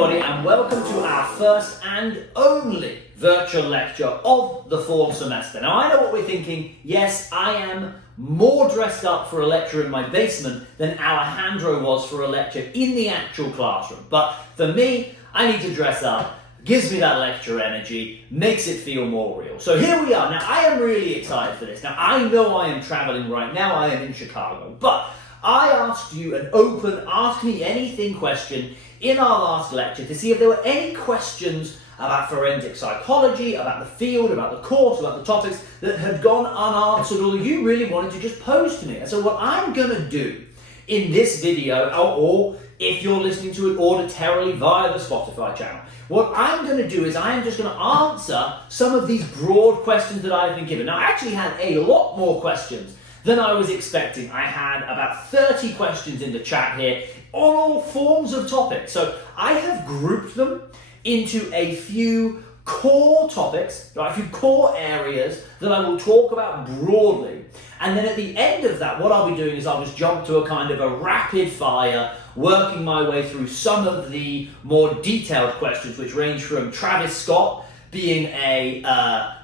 everybody, and welcome to our first and only virtual lecture of the fall semester. Now, I know what we're thinking. Yes, I am more dressed up for a lecture in my basement than Alejandro was for a lecture in the actual classroom. But for me, I need to dress up, gives me that lecture energy, makes it feel more real. So here we are. Now, I am really excited for this. Now, I know I am traveling right now. I am in Chicago, but I asked you an open, ask me anything question in our last lecture to see if there were any questions about forensic psychology, about the field, about the course, about the topics that had gone unanswered or you really wanted to just pose to me. And so what I'm going to do in this video, or if you're listening to it auditorily via the Spotify channel, what I'm going to do is I am just going to answer some of these broad questions that I've been given. Now, I actually had a lot more questions than I was expecting. I had about 30 questions in the chat here on all forms of topics. So I have grouped them into a few core topics, right, a few core areas that I will talk about broadly. And then at the end of that, what I'll be doing is I'll just jump to a kind of a rapid fire, working my way through some of the more detailed questions, which range from Travis Scott being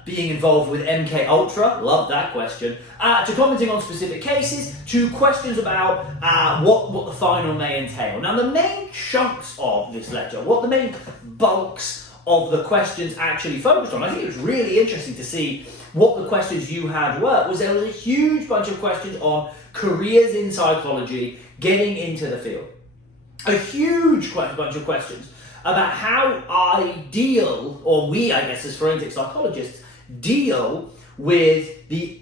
involved with MK Ultra, love that question, to commenting on specific cases, to questions about what the final may entail. Now, the main chunks of this lecture, what the main bulks of the questions actually focused on, I think it was really interesting to see what the questions you had were, was there was a huge bunch of questions on careers in psychology, getting into the field. A huge bunch of questions about how I deal, or we, I guess, as forensic psychologists, deal with the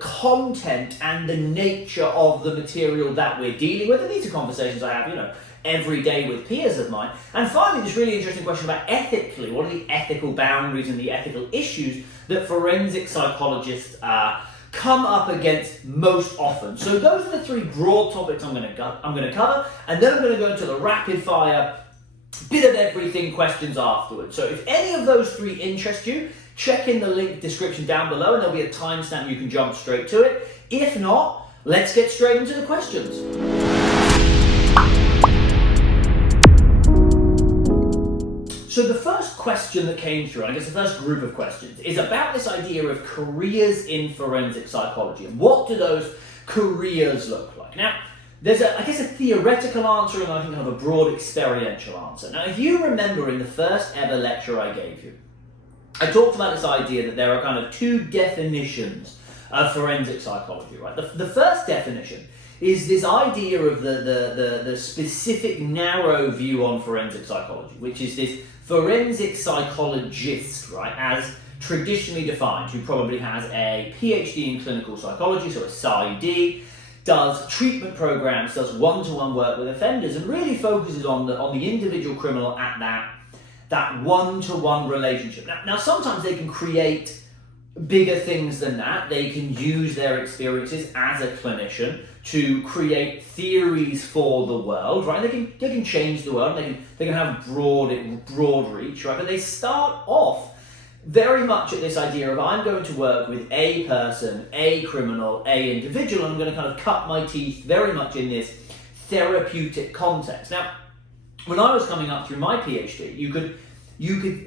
content and the nature of the material that we're dealing with. And these are conversations I have, every day with peers of mine. And finally, this really interesting question about ethically, what are the ethical boundaries and the ethical issues that forensic psychologists come up against most often. So those are the three broad topics I'm going to cover, and then I'm going to go into the rapid fire bit of everything questions afterwards. So if any of those three interest you, check in the link description down below and there'll be a timestamp you can jump straight to it. If not, let's get straight into the questions. So the first question that came through, I guess the first group of questions, is about this idea of careers in forensic psychology. And what do those careers look like? Now, there's a theoretical answer and I think kind of a broad experiential answer. Now, if you remember in the first ever lecture I gave you, I talked about this idea that there are kind of two definitions of forensic psychology, right? The first definition is this idea of the specific narrow view on forensic psychology, which is this forensic psychologist, right, as traditionally defined, who probably has a PhD in clinical psychology, so a PsyD, does treatment programs, does one-to-one work with offenders, and really focuses on the individual criminal at that one-to-one relationship. Now, sometimes they can create bigger things than that. They can use their experiences as a clinician to create theories for the world, right? They can change the world. They can have broad reach, right? But they start off very much at this idea of I'm going to work with a person, a criminal, a individual, and I'm going to kind of cut my teeth very much in this therapeutic context. Now, when I was coming up through my PhD,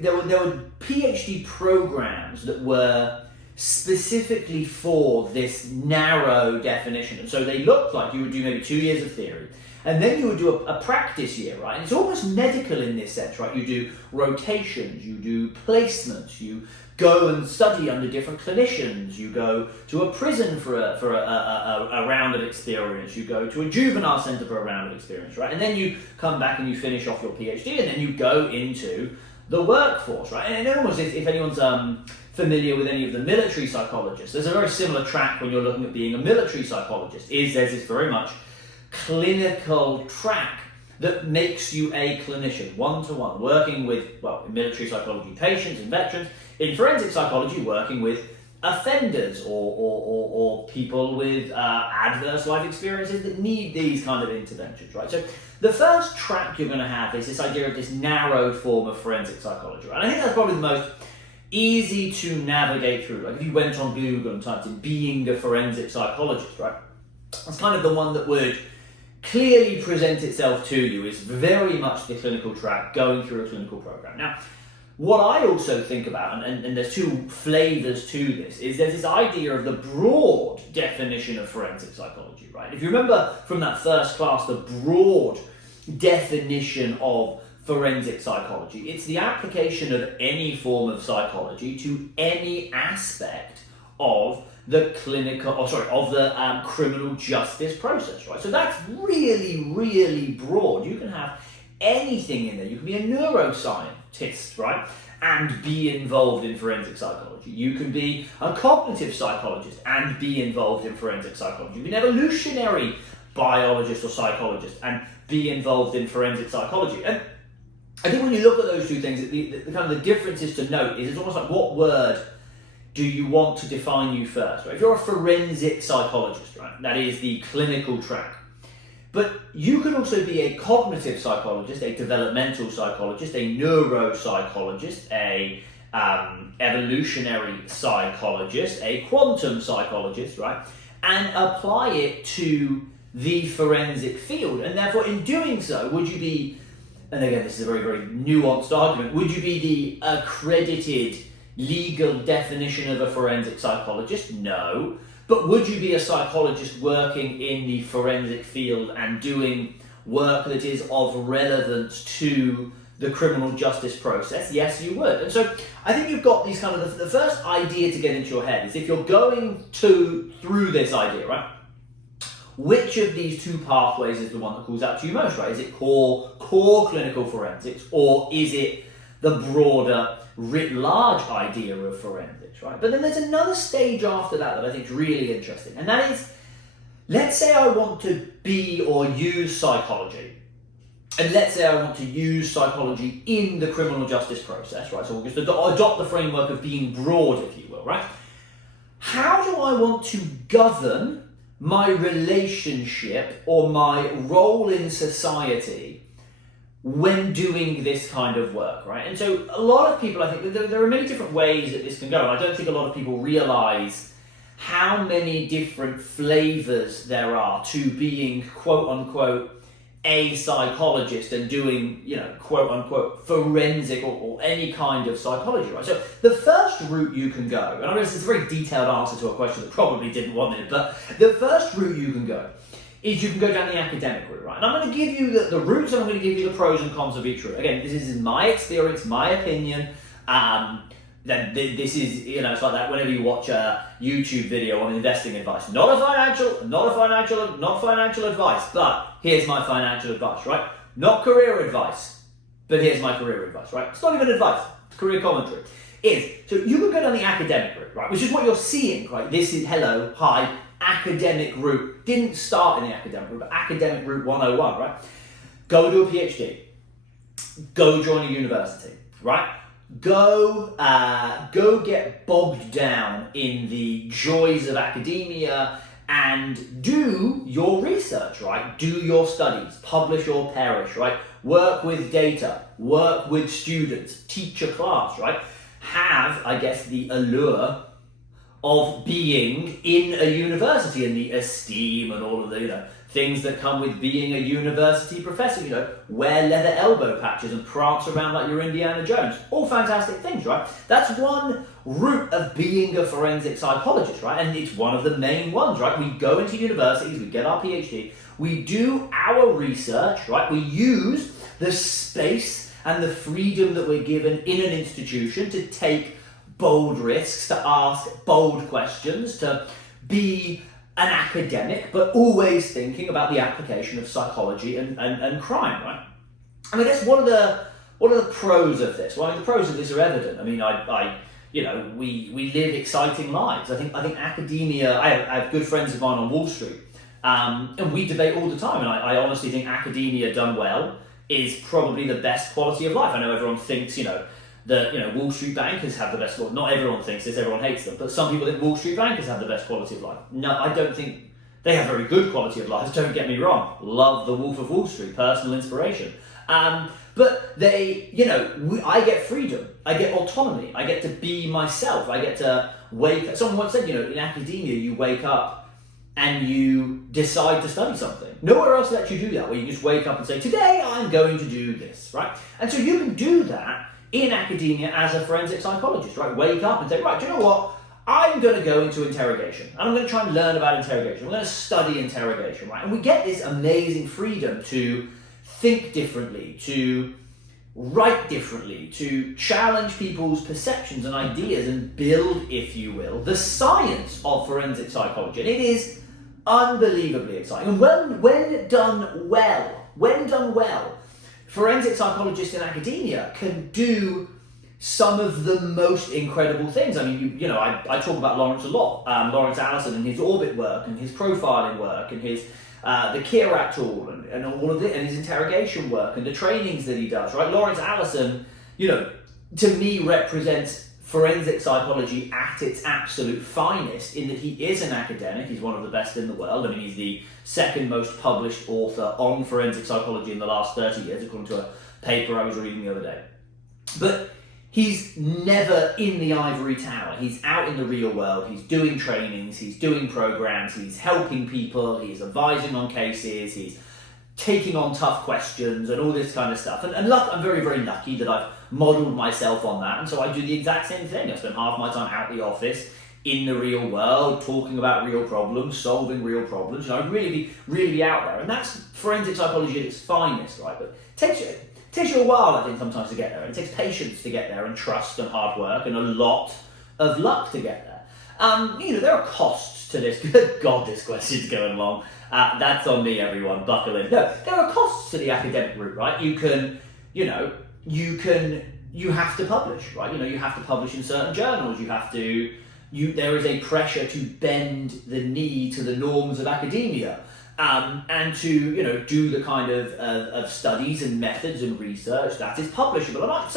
there were PhD programs that were specifically for this narrow definition. And so they looked like you would do maybe 2 years of theory, and then you would do a practice year, right? And it's almost medical in this sense, right? You do rotations, you do placements, you go and study under different clinicians, you go to a prison for a round of experience, you go to a juvenile center for a round of experience, right? And then you come back and you finish off your PhD, and then you go into the workforce, right? And almost, if anyone's familiar with any of the military psychologists, there's a very similar track when you're looking at being a military psychologist, there's this very much clinical track that makes you a clinician, one-to-one, working with, in military psychology, patients and veterans, in forensic psychology, working with offenders or people with adverse life experiences that need these kind of interventions, right? So the first track you're going to have is this idea of this narrow form of forensic psychology, right? And I think that's probably the most easy to navigate through. Like if you went on Google and typed in being a forensic psychologist, right? That's kind of the one that would clearly present itself to you is very much the clinical track going through a clinical program. Now, what I also think about, and there's two flavors to this, is there's this idea of the broad definition of forensic psychology, right? If you remember from that first class, the broad definition of forensic psychology, it's the application of any form of psychology to any aspect of the criminal justice process, right? So that's really, really broad. You can have anything in there. You can be a neuroscientist, right, and be involved in forensic psychology. You can be a cognitive psychologist and be involved in forensic psychology. You can be an evolutionary biologist or psychologist and be involved in forensic psychology. And I think when you look at those two things, the kind of the differences to note is it's almost like, what word do you want to define you first? Right? If you're a forensic psychologist, right, that is the clinical track. But you can also be a cognitive psychologist, a developmental psychologist, a neuropsychologist, a evolutionary psychologist, a quantum psychologist, right? And apply it to the forensic field. And therefore, in doing so, would you be, and again, this is a very, very nuanced argument, would you be the accredited legal definition of a forensic psychologist? No. But would you be a psychologist working in the forensic field and doing work that is of relevance to the criminal justice process? Yes, you would. And so I think you've got these kind of, the first idea to get into your head is, if you're going through this idea, right, which of these two pathways is the one that calls out to you most, right? Is it core clinical forensics, or is it the broader, writ large idea of forensics, right? But then there's another stage after that I think is really interesting, and that is, let's say I want to be or use psychology, and let's say I want to use psychology in the criminal justice process, right? So we'll just adopt the framework of being broad, if you will, right? How do I want to govern my relationship or my role in society when doing this kind of work, right? And so a lot of people, I think, there are many different ways that this can go, and I don't think a lot of people realize how many different flavors there are to being, quote unquote, a psychologist and doing, quote unquote, forensic or any kind of psychology, right? So the first route you can go, and I know this is a very detailed answer to a question that probably didn't want it, but the first route you can go is you can go down the academic route, right? And I'm going to give you the routes, and I'm going to give you the pros and cons of each route. Again, this is my experience, my opinion. Then this is, it's like that whenever you watch a YouTube video on investing advice. Not financial advice, but here's my financial advice, right? Not career advice, but here's my career advice, right? It's not even advice, it's career commentary. So you can go down the academic route, right? Which is what you're seeing, right? This is, academic route. Didn't start in the academic route, but academic route 101, right? Go do a PhD. Go join a university, right? Go get bogged down in the joys of academia and do your research, right? Do your studies, publish or perish, right? Work with data, work with students, teach a class, right? Have, I guess, the allure of being in a university and the esteem and all of the things that come with being a university professor. Wear leather elbow patches and prance around like you're Indiana Jones. All fantastic things, right? That's one route of being a forensic psychologist, right? And it's one of the main ones, right? We go into universities, we get our PhD, we do our research, right? We use the space and the freedom that we're given in an institution to take bold risks, to ask bold questions, to be an academic, but always thinking about the application of psychology and crime, right? I guess what are the pros of this? Well, the pros of this are evident. We live exciting lives. I think academia. I have good friends of mine on Wall Street, and we debate all the time. And I honestly think academia done well is probably the best quality of life. I know everyone thinks Wall Street bankers have the best quality. Not everyone thinks this, everyone hates them, but some people think Wall Street bankers have the best quality of life. No, I don't think they have very good quality of life, don't get me wrong. Love The Wolf of Wall Street, personal inspiration. But I get freedom, I get autonomy, I get to be myself, I get to wake up. Someone once said, in academia you wake up and you decide to study something. Nowhere else lets you do that, where you just wake up and say, today I'm going to do this, right? And so you can do that in academia as a forensic psychologist, right? Wake up and say, right, do you know what? I'm going to go into interrogation, and I'm going to try and learn about interrogation. I'm going to study interrogation, right? And we get this amazing freedom to think differently, to write differently, to challenge people's perceptions and ideas and build, if you will, the science of forensic psychology. And it is unbelievably exciting. And when done well, forensic psychologists in academia can do some of the most incredible things. I mean, I talk about Lawrence a lot. Lawrence Allison and his orbit work and his profiling work and his the Kirac tool and all of it, and his interrogation work and the trainings that he does, right? Lawrence Allison, to me represents forensic psychology at its absolute finest, in that he is an academic. He's one of the best in the world. I mean, he's the second most published author on forensic psychology in the last 30 years, according to a paper I was reading the other day. But he's never in the ivory tower. He's out in the real world. He's doing trainings, he's doing programs, he's helping people, he's advising on cases, he's taking on tough questions and all this kind of stuff. And I'm very, very lucky that I've modeled myself on that. And so I do the exact same thing. I spend half my time out the office in the real world, talking about real problems, solving real problems. I really be out there. And that's forensic psychology at its finest, right? But it takes you a while, I think, sometimes to get there. It takes patience to get there, and trust and hard work, and a lot of luck to get there. There are costs to this. Good God, this question's going long. That's on me, everyone. Buckle in. No, there are costs to the academic route, right? You have to publish, right? You have to publish in certain journals. There is a pressure to bend the knee to the norms of academia. And to do the kind of studies and methods and research that is publishable. And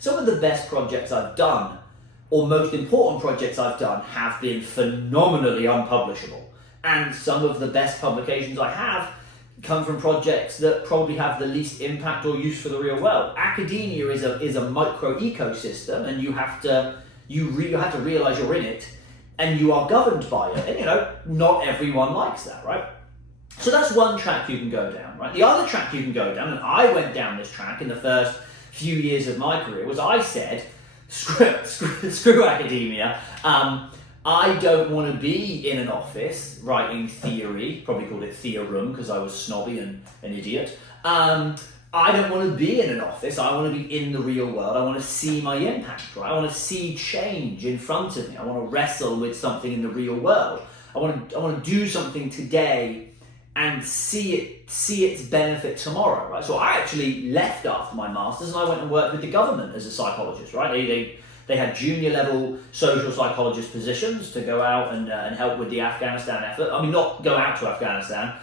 some of the best projects I've done, or most important projects I've done, have been phenomenally unpublishable. And some of the best publications I have come from projects that probably have the least impact or use for the real world. Academia is a micro ecosystem, and you have to realize you're in it, and you are governed by it. And not everyone likes that, right? So that's one track you can go down, right? The other track you can go down, and I went down this track in the first few years of my career, was I said, screw academia. I don't want to be in an office writing theory, probably called it theorem because I was snobby and an idiot. I don't want to be in an office. I want to be in the real world. I want to see my impact, right? I want to see change in front of me. I want to wrestle with something in the real world. I want to do something today and see its benefit tomorrow, right? So I actually left after my master's and I went and worked with the government as a psychologist, right? They had junior level social psychologist positions to go out and help with the Afghanistan effort. I mean, not go out to Afghanistan.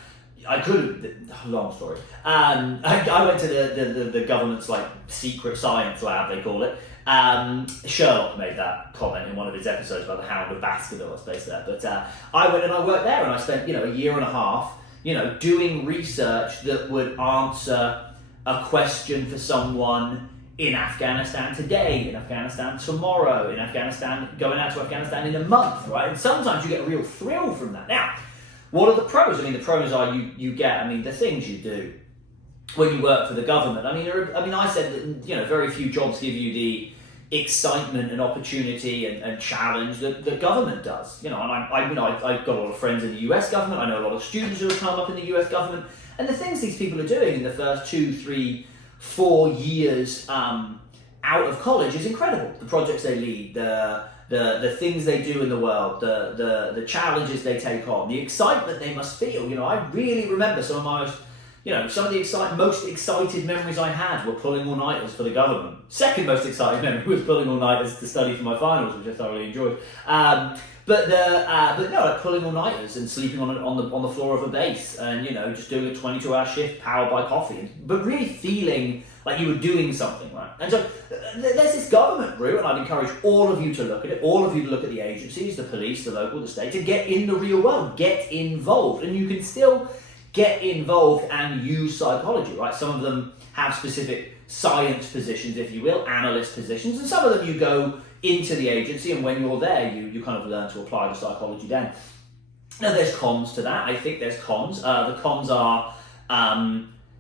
I could have, long story. I went to the government's secret science lab, they call it. Sherlock made that comment in one of his episodes about the Hound of Baskerville, it's based there. But I went and I worked there, and I spent a year and a half doing research that would answer a question for someone in Afghanistan today, in Afghanistan tomorrow, in Afghanistan, going out to Afghanistan in a month, right? And sometimes you get a real thrill from that. Now, what are the pros? I mean, the pros are you get, the things you do when you work for the government. I said that, very few jobs give you the excitement and opportunity and challenge that the government does. I've got a lot of friends in the US government. I know a lot of students who have come up in the US government, and the things these people are doing in the first 2, 3, 4 years out of college is incredible. The projects they lead, the things they do in the world, the challenges they take on, the excitement they must feel. I really remember some of my some of the most excited memories I had were pulling all-nighters for the government. Second most excited memory was pulling all-nighters to study for my finals, which I thoroughly enjoyed. But pulling all-nighters and sleeping on the floor of a base, and just doing a 22-hour shift powered by coffee, but really feeling like you were doing something, right? And so there's this government route, and I'd encourage all of you to look at it, all of you to look at the agencies, the police, the local, the state, to get in the real world, get involved, and you can still get involved and use psychology, right? Some of them have specific science positions, if you will, analyst positions, and some of them you go into the agency, and when you're there, you kind of learn to apply the psychology then. Now, there's cons to that. I think there's cons. The cons are,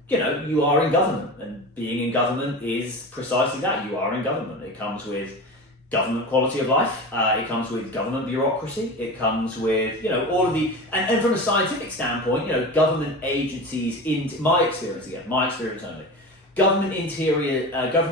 you are in government, and being in government is precisely that. You are in government. It comes with government quality of life. It comes with government bureaucracy. It comes with, all of the, and from a scientific standpoint, government agencies, in my experience only, government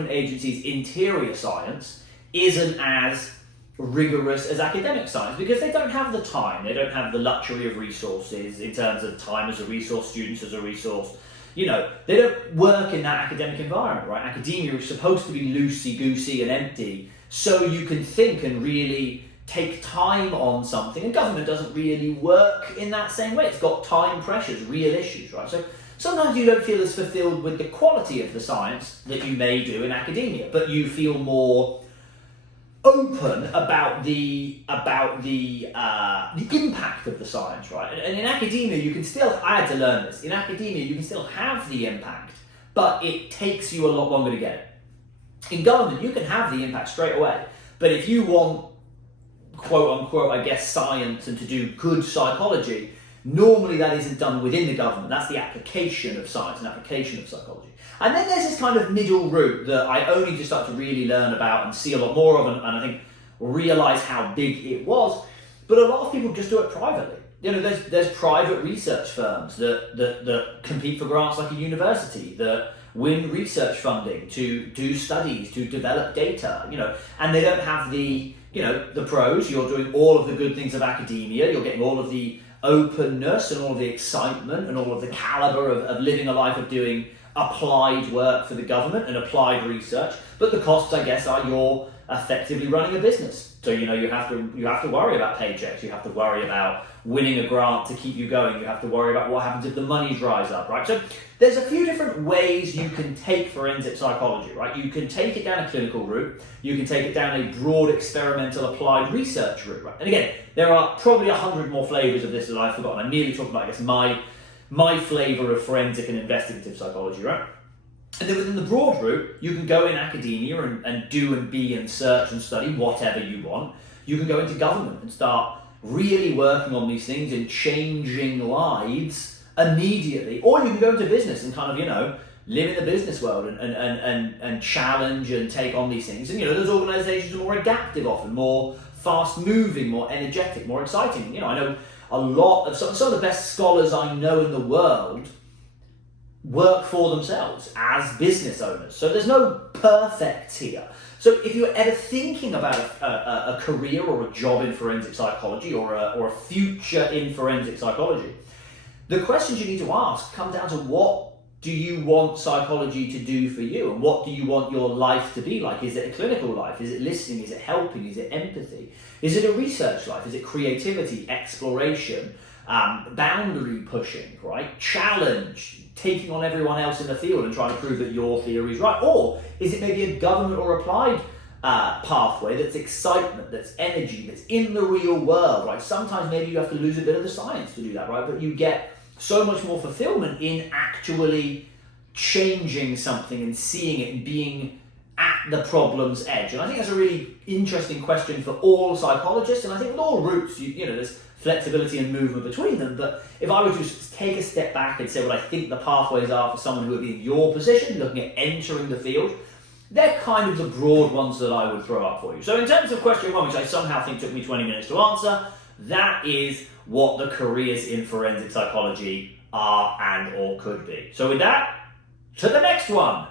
agencies' interior science isn't as rigorous as academic science because they don't have the time, they don't have the luxury of resources in terms of time as a resource, students as a resource. They don't work in that academic environment, right? Academia is supposed to be loosey-goosey and empty so you can think and really take time on something, and government doesn't really work in that same way. It's got time pressures, real issues, right? So sometimes you don't feel as fulfilled with the quality of the science that you may do in academia, but you feel more open about the impact of the science, right? And in academia, you can still, I had to learn this, in academia, you can still have the impact, but it takes you a lot longer to get it. In government, you can have the impact straight away, but if you want, quote unquote, I guess, science and to do good psychology, normally that isn't done within the government. That's the application of science and application of psychology. And then there's this kind of middle route that I only just started to really learn about and see a lot more of, and I think realize how big it was. But a lot of people just do it privately. There's private research firms that compete for grants like a university, that win research funding to do studies, to develop data, and they don't have the pros. You're doing all of the good things of academia, you're getting all of the openness and all of the excitement and all of the caliber of living a life of doing applied work for the government and applied research, but the costs, I guess, are you're effectively running a business. So you have to worry about paychecks, you have to worry about winning a grant to keep you going, you have to worry about what happens if the money dries up, right? So there's a few different ways you can take forensic psychology, right? You can take it down a clinical route, you can take it down a broad experimental applied research route, right? And again, there are probably 100 more flavors of this that I've forgotten. I'm merely talking about, I guess, my flavor of forensic and investigative psychology, right? And then within the broad route, you can go in academia and do and be and search and study whatever you want. You can go into government and start really working on these things and changing lives immediately. Or you can go into business and kind of, live in the business world and challenge and take on these things. And, those organizations are more adaptive often, more fast-moving, more energetic, more exciting. I know a lot of some of the best scholars I know in the world work for themselves as business owners. So there's no perfect here. So if you're ever thinking about a career or a job in forensic psychology or a future in forensic psychology, the questions you need to ask come down to what do you want psychology to do for you, and what do you want your life to be like? Is it a clinical life? Is it listening? Is it helping? Is it empathy? Is it a research life? Is it creativity, exploration, boundary pushing, right? Challenge, taking on everyone else in the field and trying to prove that your theory is right? Or is it maybe a government or applied pathway that's excitement, that's energy, that's in the real world, right? Sometimes maybe you have to lose a bit of the science to do that, right? But you get so much more fulfillment in actually changing something and seeing it and being at the problem's edge. And I think that's a really interesting question for all psychologists, and I think with all routes, there's flexibility and movement between them. But if I were to just take a step back and say what I think the pathways are for someone who would be in your position, looking at entering the field, they're kind of the broad ones that I would throw up for you. So in terms of question one, which I somehow think took me 20 minutes to answer, that is what the careers in forensic psychology are and or could be. So with that, to the next one.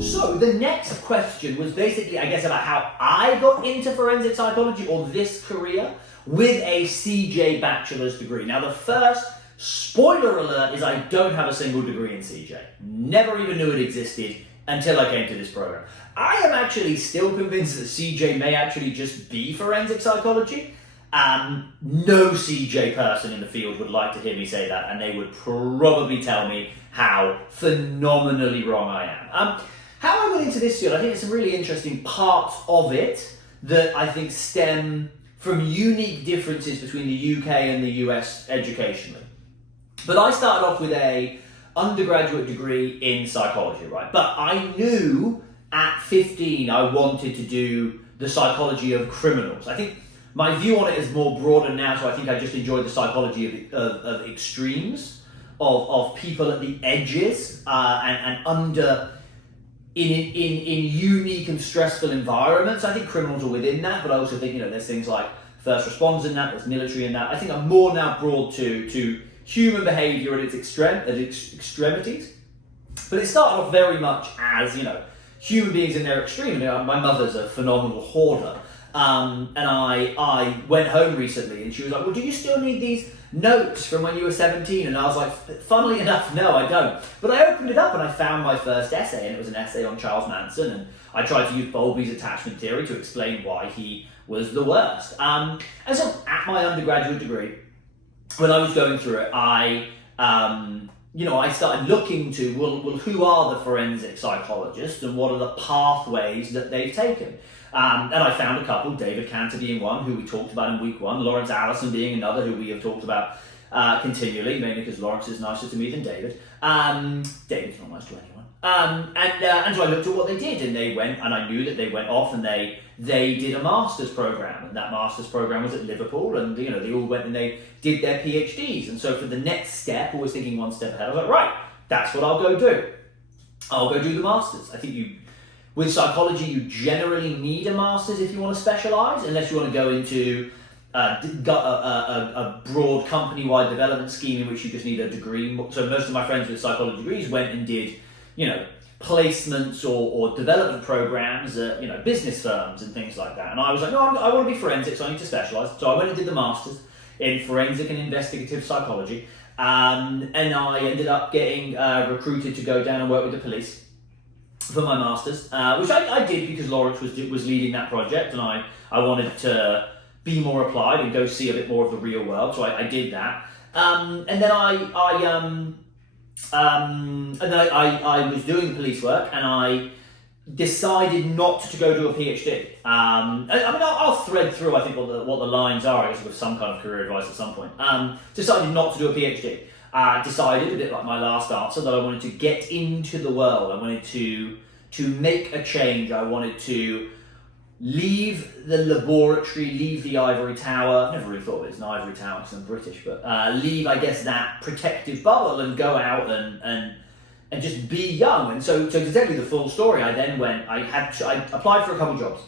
So the next question was basically, I guess, about how I got into forensic psychology or this career with a CJ bachelor's degree. Now the first spoiler alert is I don't have a single degree in CJ. Never even knew it existed until I came to this program. I am actually still convinced that CJ may actually just be forensic psychology. No CJ person in the field would like to hear me say that, and they would probably tell me how phenomenally wrong I am. How I went into this field, I think there's some really interesting parts of it that I think stem from unique differences between the UK and the US educationally. But I started off with a undergraduate degree in psychology, right? But I knew at 15 I wanted to do the psychology of criminals. I think my view on it is more broader now, so I think I just enjoy the psychology of extremes, of people at the edges and under in unique and stressful environments. I think criminals are within that, but I also think there's things like first responders in that, there's military in that. I think I'm more now broad to human behaviour at its extremities. But it started off very much as human beings in their extreme. My mother's a phenomenal hoarder. And I went home recently and she was like, well, do you still need these notes from when you were 17? And I was like, funnily enough, no, I don't. But I opened it up and I found my first essay, and it was an essay on Charles Manson, and I tried to use Bowlby's attachment theory to explain why he was the worst. And so at my undergraduate degree, when I was going through it, I started looking to, well, who are the forensic psychologists and what are the pathways that they've taken? And I found a couple, David Cantor being one, who we talked about in week one, Lawrence Allison being another, who we have talked about continually, mainly because Lawrence is nicer to me than David. David's not nice to anyone. And so I looked at what they did, and they went, and I knew that they went off and they did a master's program, and that master's program was at Liverpool, and they all went and they did their PhDs. And so for the next step, always thinking one step ahead, I was like, right, that's what I'll go do. I'll go do the master's. I think with psychology, you generally need a master's if you want to specialise, unless you want to go into a broad company-wide development scheme in which you just need a degree. So most of my friends with psychology degrees went and did, placements or development programs at, business firms and things like that. And I was like, no, I want to be forensic, so I need to specialise. So I went and did the master's in forensic and investigative psychology. And I ended up getting recruited to go down and work with the police for my master's, which I did because Lawrence was leading that project, and I wanted to be more applied and go see a bit more of the real world, so I did that. And then I was doing police work, and I decided not to go do a PhD. I'll thread through, I think, what the lines are, I guess, with some kind of career advice at some point. Decided not to do a PhD. Decided, a bit like my last answer, that I wanted to get into the world. I wanted to make a change. I wanted to leave the laboratory, leave the ivory tower. I never really thought of it as an ivory tower because I'm British, but leave, I guess, that protective bubble and go out and just be young. And so to tell you the full story, I then went, I applied for a couple jobs.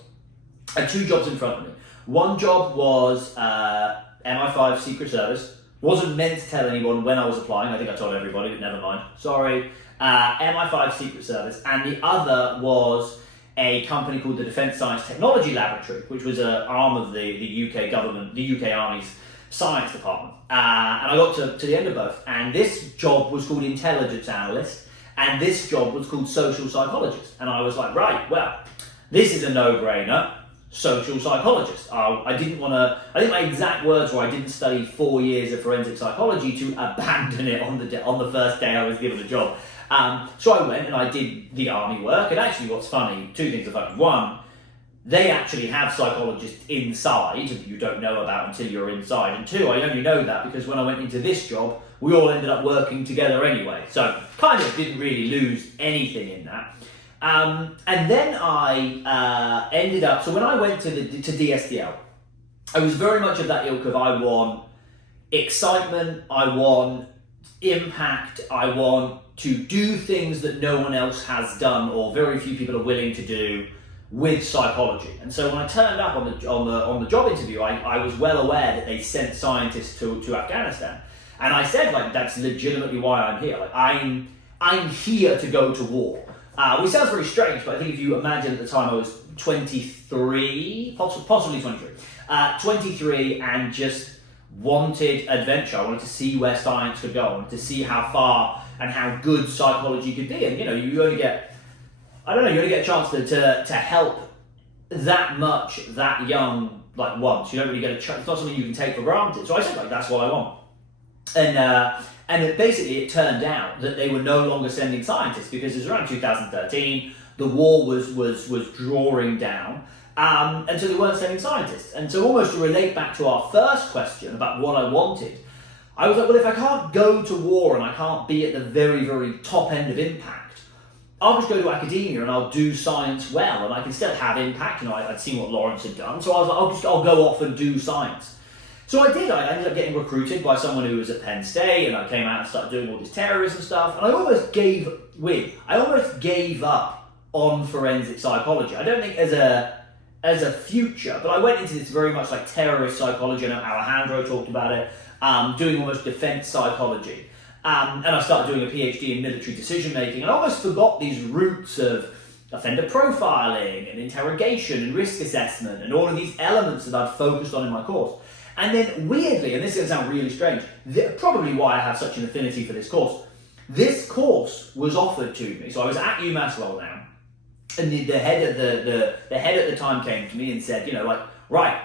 I had two jobs in front of me. One job was MI5 Secret Service. Wasn't meant to tell anyone when I was applying. I think I told everybody, but never mind. Sorry. MI5 Secret Service. And the other was a company called the Defence Science Technology Laboratory, which was an arm of the UK government, the UK Army's science department. And I got to the end of both. And this job was called Intelligence Analyst, and this job was called Social Psychologist. And I was like, right, well, this is a no-brainer. Social psychologist. I think my exact words were, I didn't study 4 years of forensic psychology to abandon it on the first day I was given a job. So I went and I did the army work, and actually what's funny, two things are funny. One, they actually have psychologists inside that you don't know about until you're inside. And two, I only know that because when I went into this job, we all ended up working together anyway. So kind of didn't really lose anything in that. And then I ended up, so when I went to DSDL, I was very much of that ilk of I want excitement, I want impact, I want to do things that no one else has done or very few people are willing to do with psychology. And so when I turned up on the job interview, I was well aware that they sent scientists to Afghanistan. And I said, that's legitimately why I'm here. I'm here to go to war. Which sounds very strange, but I think if you imagine at the time I was 23, possibly 23, 23 and just wanted adventure. I wanted to see where science could go. I wanted to see how far and how good psychology could be. And you only get a chance to help that much, that young, once. You don't really get a chance. It's not something you can take for granted. So I said, that's what I want. And it turned out that they were no longer sending scientists because it was around 2013, the war was drawing down, and so they weren't sending scientists. And so almost to relate back to our first question about what I wanted, I was like, well, if I can't go to war and I can't be at the very, very top end of impact, I'll just go to academia and I'll do science well, and I can still have impact. I'd seen what Lawrence had done, so I was like, I'll go off and do science. So I did. I ended up getting recruited by someone who was at Penn State, and I came out and started doing all this terrorism stuff, and I almost gave up on forensic psychology. I don't think as a future, but I went into this very much like terrorist psychology. I know Alejandro talked about it, doing almost defense psychology. And I started doing a PhD in military decision making, and I almost forgot these roots of offender profiling and interrogation and risk assessment and all of these elements that I'd focused on in my course. And then weirdly, and this is going to sound really strange, probably why I have such an affinity for this course was offered to me. So I was at UMass Lowell, and the head at the time came to me and said, right,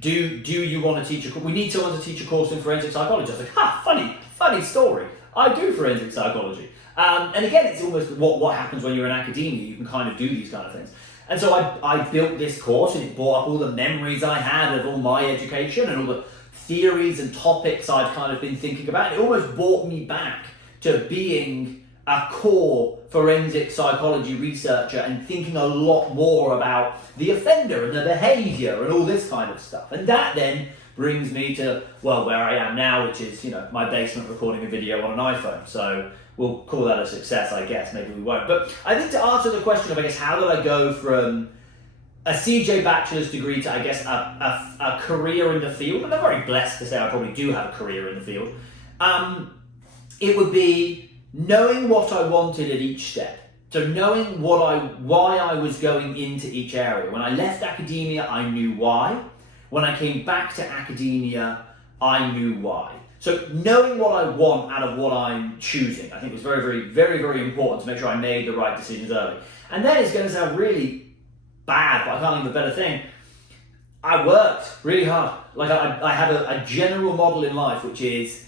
do you want to teach a course? We need someone to teach a course in forensic psychology. I was like, funny story. I do forensic psychology. And again, it's almost what happens when you're in academia. You can kind of do these kind of things. And so I built this course, and it brought up all the memories I had of all my education and all the theories and topics I'd kind of been thinking about. It almost brought me back to being a core forensic psychology researcher and thinking a lot more about the offender and the behavior and all this kind of stuff. And that then brings me to, well, where I am now, which is, my basement recording a video on an iPhone. So we'll call that a success, I guess. Maybe we won't. But I think to answer the question of, I guess, how did I go from a CJ bachelor's degree to, I guess, a career in the field, and I'm very blessed to say I probably do have a career in the field, it would be knowing what I wanted at each step. So knowing why I was going into each area. When I left academia, I knew why. When I came back to academia, I knew why. So knowing what I want out of what I'm choosing, I think was very, very, very, very important to make sure I made the right decisions early. And then it's going to sound really bad, but I can't think of a better thing. I worked really hard. Like I have a general model in life, which is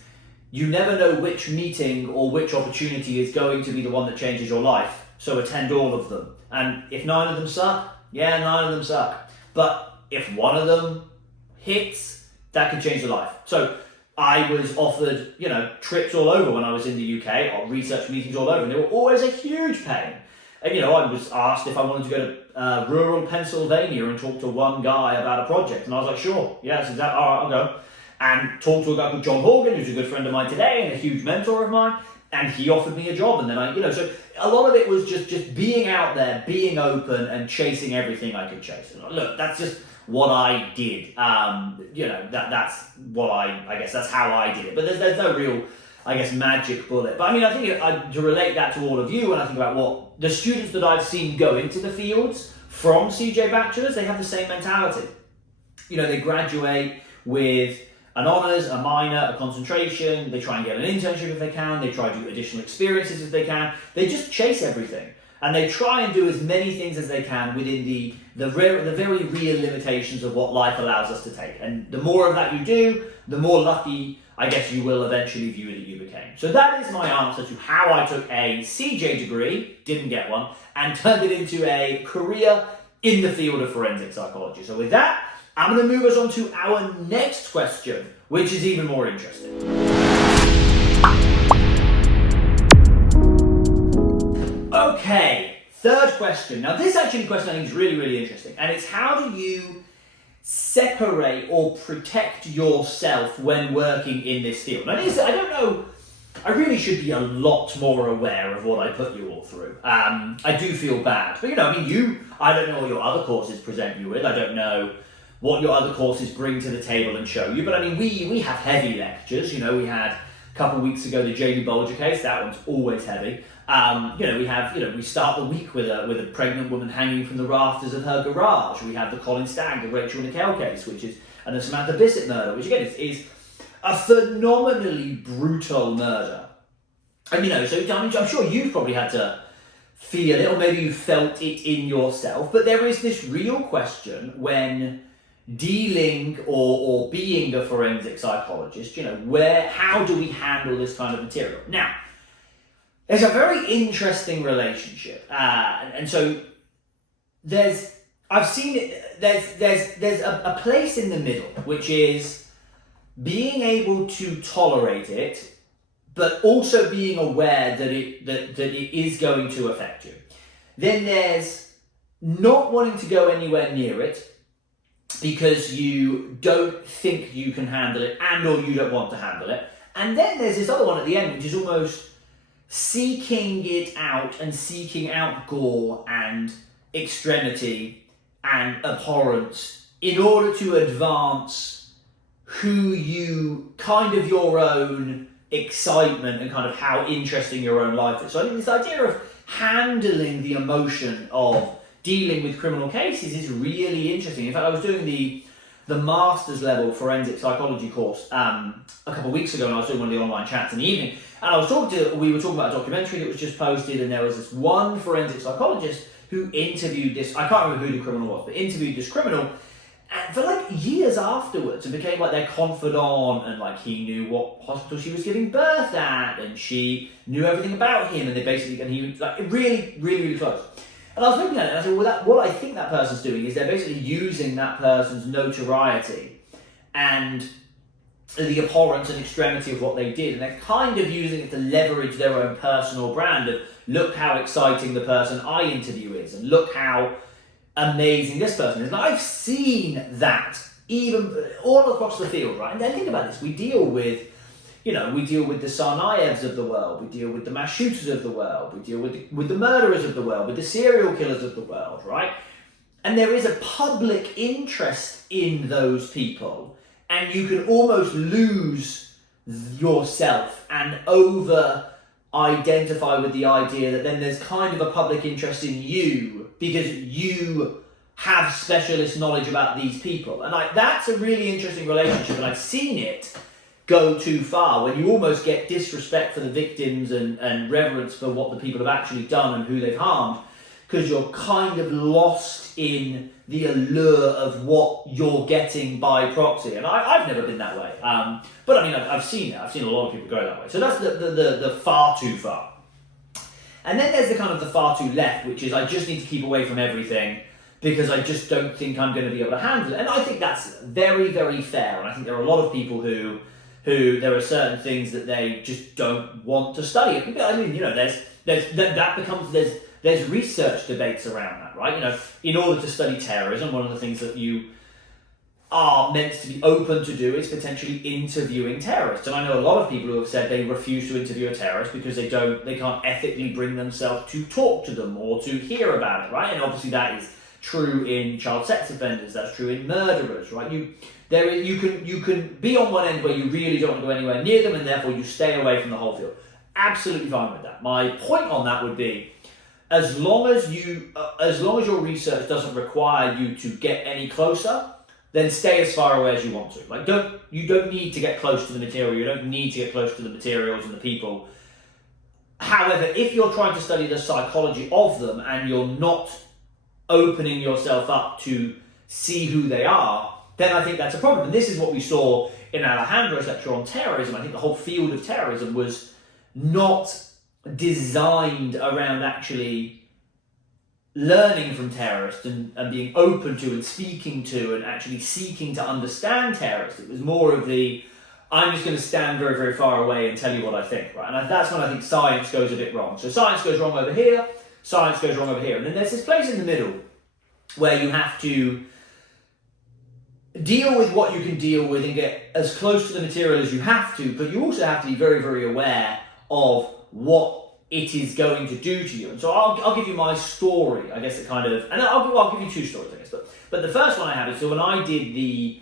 you never know which meeting or which opportunity is going to be the one that changes your life. So attend all of them. And if 9 of them suck, 9 of them suck. But if one of them hits, that could change your life. So I was offered, trips all over when I was in the UK, or research meetings all over, and they were always a huge pain. And, I was asked if I wanted to go to rural Pennsylvania and talk to one guy about a project, and I was like, sure, yeah, that's exactly, all right, I'll go. And talk to a guy called John Horgan, who's a good friend of mine today and a huge mentor of mine, and he offered me a job, and then so a lot of it was just being out there, being open, and chasing everything I could chase. And look, that's just what I did. That's what I guess that's how I did it. But there's no real, I guess, magic bullet. But I think to relate that to all of you, when I think about what the students that I've seen go into the fields from CJ Bachelors, they have the same mentality. They graduate with an honours, a minor, a concentration. They try and get an internship if they can. They try to do additional experiences if they can. They just chase everything. And they try and do as many things as they can within the very real limitations of what life allows us to take. And the more of that you do, the more lucky, I guess, you will eventually view that you became. So that is my answer to how I took a CJ degree, didn't get one, and turned it into a career in the field of forensic psychology. So with that, I'm going to move us on to our next question, which is even more interesting. Okay, third question. Now this question I think is really, really interesting. And it's how do you separate or protect yourself when working in this field? Now I don't know, I really should be a lot more aware of what I put you all through. I do feel bad. But I don't know what your other courses present you with. I don't know what your other courses bring to the table and show you. But we have heavy lectures. We had a couple of weeks ago the Jamie Bolger case. That one's always heavy. We start the week with a pregnant woman hanging from the rafters of her garage. We have the Colin Stagg, the Rachel Nickel case, and the Samantha Bissett murder, which again is a phenomenally brutal murder. And I'm sure you've probably had to feel it, or maybe you felt it in yourself. But there is this real question when dealing or being a forensic psychologist, how do we handle this kind of material? Now, there's a very interesting relationship, and so I've seen it. There's a place in the middle, which is being able to tolerate it, but also being aware that it is going to affect you. Then there's not wanting to go anywhere near it because you don't think you can handle it and or you don't want to handle it. And then there's this other one at the end, which is almost seeking it out and seeking out gore and extremity and abhorrence in order to advance who you, kind of your own excitement and kind of how interesting your own life is. So I think this idea of handling the emotion of dealing with criminal cases is really interesting. In fact, I was doing the master's level forensic psychology course a couple of weeks ago, and I was doing one of the online chats in the evening, and we were talking about a documentary that was just posted, and there was this one forensic psychologist who interviewed this, I can't remember who the criminal was, but interviewed this criminal, and for like years afterwards, and became like their confidant, and like he knew what hospital she was giving birth at, and she knew everything about him, and he was like really, really, really close. And I was looking at it and I said, well, what I think that person's doing is they're basically using that person's notoriety and the abhorrence and extremity of what they did, and they're kind of using it to leverage their own personal brand of, look how exciting the person I interview is, and look how amazing this person is. And I've seen that even all across the field, right? And then think about this, we deal with the Tsarnaevs of the world, we deal with the mass shooters of the world, we deal with the murderers of the world, with the serial killers of the world, right? And there is a public interest in those people, and you can almost lose yourself and over-identify with the idea that then there's kind of a public interest in you because you have specialist knowledge about these people. And that's a really interesting relationship, and I've seen it go too far when you almost get disrespect for the victims and reverence for what the people have actually done and who they've harmed, because you're kind of lost in the allure of what you're getting by proxy. And I've never been that way, but I mean I've seen it. I've seen a lot of people go that way. So that's the far too far. And then there's the kind of the far too left, which is I just need to keep away from everything because I just don't think I'm going to be able to handle it. And I think that's very, very fair. And I think there are a lot of people who there are certain things that they just don't want to study. I mean, there's research debates around that, right? You know, in order to study terrorism, one of the things that you are meant to be open to do is potentially interviewing terrorists. And I know a lot of people who have said they refuse to interview a terrorist because they can't ethically bring themselves to talk to them or to hear about it, right? And obviously that is true in child sex offenders, that's true in murderers, right? You can be on one end where you really don't want to go anywhere near them, and therefore you stay away from the whole field. Absolutely fine with that. My point on that would be, as long as your research doesn't require you to get any closer, then stay as far away as you want to. Like, you don't need to get close to the material. You don't need to get close to the materials and the people. However, if you're trying to study the psychology of them and you're not opening yourself up to see who they are, then I think that's a problem. And this is what we saw in Alejandro's lecture on terrorism. I think the whole field of terrorism was not designed around actually learning from terrorists and being open to and speaking to and actually seeking to understand terrorists. It was more of I'm just going to stand very, very far away and tell you what I think, right? And that's when I think science goes a bit wrong. So science goes wrong over here, science goes wrong over here. And then there's this place in the middle where you have to deal with what you can deal with and get as close to the material as you have to, but you also have to be very, very aware of what it is going to do to you. And so I'll give you my story, I guess, and I'll give you two stories, I guess. But the first one I have is, so when I did the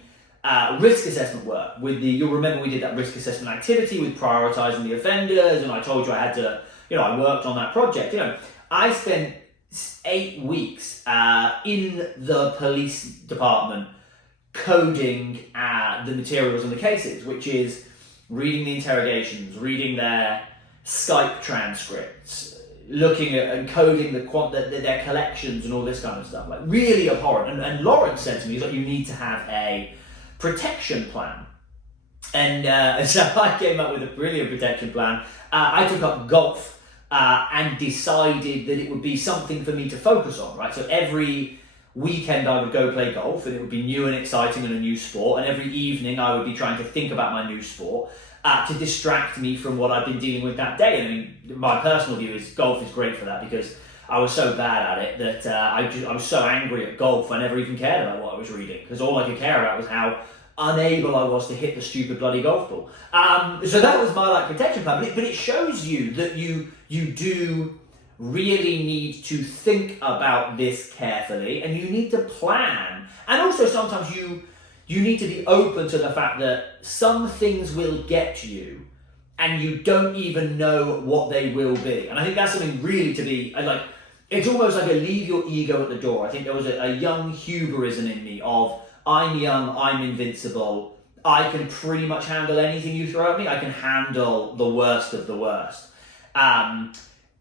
risk assessment work you'll remember we did that risk assessment activity with prioritizing the offenders, and I told you I had to, I worked on that project. I spent 8 weeks in the police department coding the materials and the cases, which is reading the interrogations, reading their Skype transcripts, looking at and coding their collections and all this kind of stuff, like really abhorrent. And Lawrence said to me, he's like, you need to have a protection plan. And so I came up with a brilliant protection plan. I took up golf and decided that it would be something for me to focus on, right? So every weekend I would go play golf, and it would be new and exciting and a new sport, and every evening I would be trying to think about my new sport. to distract me from what I've been dealing with that day. I mean, my personal view is golf is great for that, because I was so bad at it that I was so angry at golf I never even cared about what I was reading, because all I could care about was how unable I was to hit the stupid bloody golf ball. So that was my protection plan. But it shows you that you do really need to think about this carefully, and you need to plan. And also sometimes you need to be open to the fact that some things will get to you and you don't even know what they will be. And I think that's something really to be it's almost like a leave your ego at the door. I think there was a young hubrism in me of, I'm young, I'm invincible, I can pretty much handle anything you throw at me, I can handle the worst of the worst. And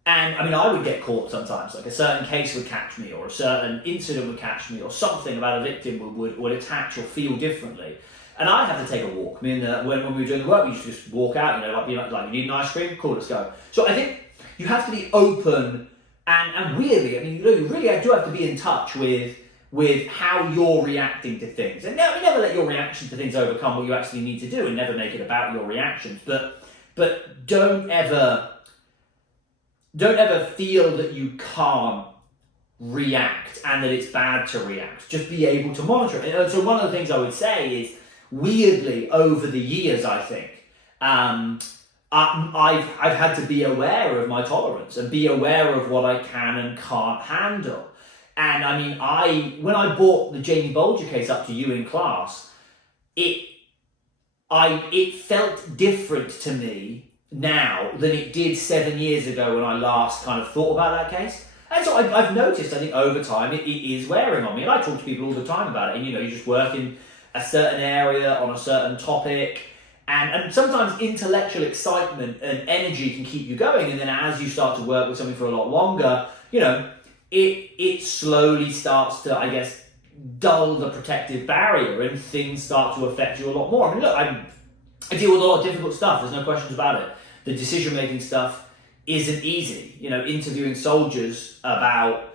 I mean, I would get caught sometimes, like a certain case would catch me, or a certain incident would catch me, or something about a victim would attach or feel differently. And I'd have to take a walk. I mean, when we were doing the work, we used to just walk out, you need an ice cream? Cool, let's go. So I think you have to be open and weirdly, I mean, you really do have to be in touch with how you're reacting to things. And never let your reaction to things overcome what you actually need to do, and never make it about your reactions. But don't ever feel that you can't react and that it's bad to react. Just be able to monitor it. And so one of the things I would say is, weirdly, over the years, I think, I've had to be aware of my tolerance and be aware of what I can and can't handle. And I mean, when I brought the Jamie Bolger case up to you in class, it felt different to me now than it did 7 years ago when I last kind of thought about that case. And so I've noticed, I think over time, it is wearing on me. And I talk to people all the time about it. And you just work in a certain area on a certain topic. And sometimes intellectual excitement and energy can keep you going. And then as you start to work with something for a lot longer, it slowly starts to, I guess, dull the protective barrier, and things start to affect you a lot more. I mean, look, I deal with a lot of difficult stuff. There's no questions about it. The decision-making stuff isn't easy. Interviewing soldiers about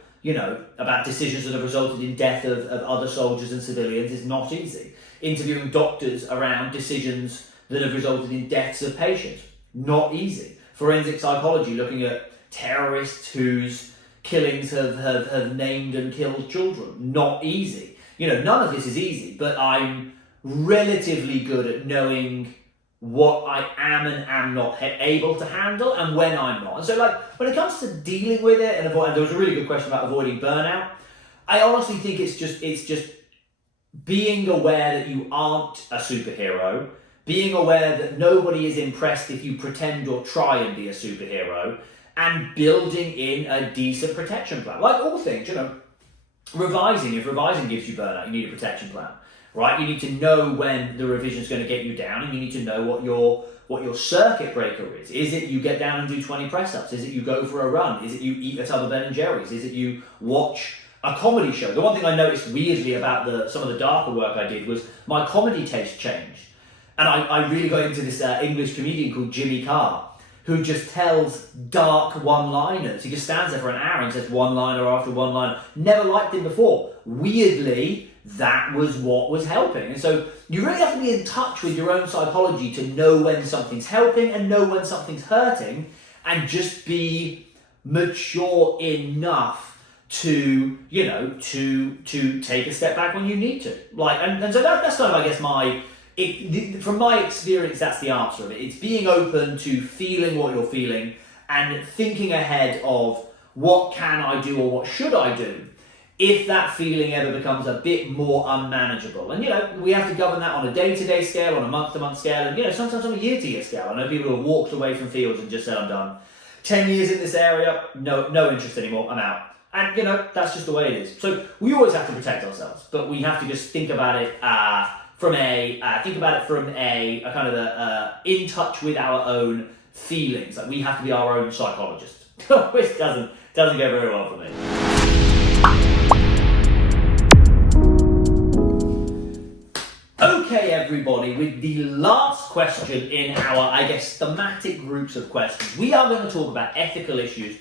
decisions that have resulted in death of other soldiers and civilians is not easy. Interviewing doctors around decisions that have resulted in deaths of patients, not easy. Forensic psychology, looking at terrorists whose killings have named and killed children, not easy. None of this is easy, but I'm relatively good at knowing what I am and am not able to handle, and when I'm not. And so, when it comes to dealing with it, and there was a really good question about avoiding burnout, I honestly think it's just being aware that you aren't a superhero, being aware that nobody is impressed if you pretend or try and be a superhero, and building in a decent protection plan. Like all things, revising. If revising gives you burnout, you need a protection plan, right? You need to know when the revision is going to get you down, and you need to know what your circuit breaker is. Is it you get down and do 20 press-ups? Is it you go for a run? Is it you eat a tub of Ben & Jerry's? Is it you watch a comedy show? The one thing I noticed weirdly about some of the darker work I did was my comedy taste changed. And I really got into this English comedian called Jimmy Carr, who just tells dark one-liners. He just stands there for an hour and says one-liner after one-liner. Never liked him before. Weirdly, that was what was helping. And so you really have to be in touch with your own psychology to know when something's helping and know when something's hurting, and just be mature enough to take a step back when you need to. And so that's kind of, I guess, from my experience, that's the answer of it. It's being open to feeling what you're feeling and thinking ahead of what can I do or what should I do if that feeling ever becomes a bit more unmanageable. And, we have to govern that on a day-to-day scale, on a month-to-month scale, and, sometimes on a year-to-year scale. I know people who have walked away from fields and just said, I'm done. 10 years in this area, no interest anymore, I'm out. And, that's just the way it is. So we always have to protect ourselves, but we have to just think about it from a kind of in touch with our own feelings. Like we have to be our own psychologist, which doesn't go very well for me. Okay, everybody, with the last question in our, I guess, thematic groups of questions, we are going to talk about ethical issues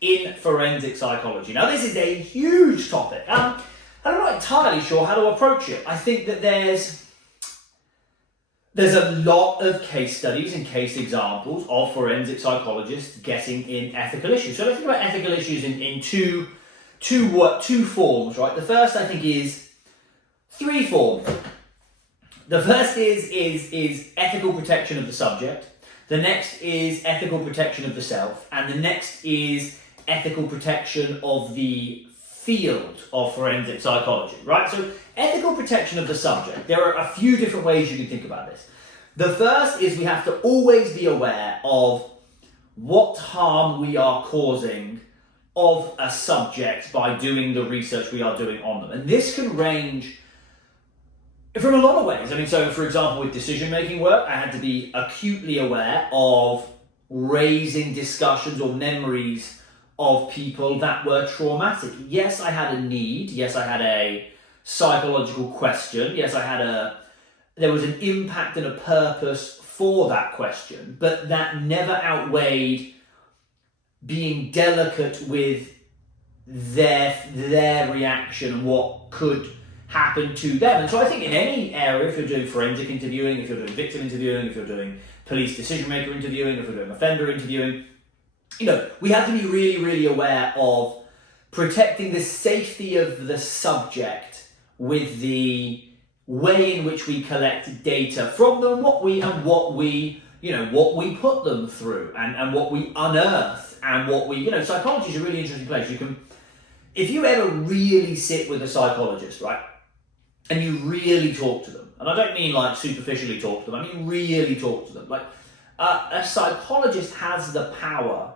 in forensic psychology. Now, this is a huge topic. I'm not entirely sure how to approach it. I think that there's There's a lot of case studies and case examples of forensic psychologists getting in ethical issues. So let's think about ethical issues in two forms, right? The first, I think, is three forms. The first is ethical protection of the subject. The next is ethical protection of the self. And the next is ethical protection of the field of forensic psychology, right? So ethical protection of the subject. There are a few different ways you can think about this. The first is we have to always be aware of what harm we are causing of a subject by doing the research we are doing on them. And this can range from a lot of ways. I mean, so for example, with decision-making work, I had to be acutely aware of raising discussions or memories of people that were traumatic. Yes, I had a need. Yes, I had a psychological question. Yes, there was an impact and a purpose for that question, but that never outweighed being delicate with their reaction and what could happen to them. And so I think in any area, if you're doing forensic interviewing, if you're doing victim interviewing, if you're doing police decision maker interviewing, if you're doing offender interviewing, we have to be really, really aware of protecting the safety of the subject with the way in which we collect data from them, what we put them through and what we unearth and what we, psychology is a really interesting place. If you ever really sit with a psychologist, right, and you really talk to them, and I don't mean like superficially talk to them, I mean really talk to them, like a psychologist has the power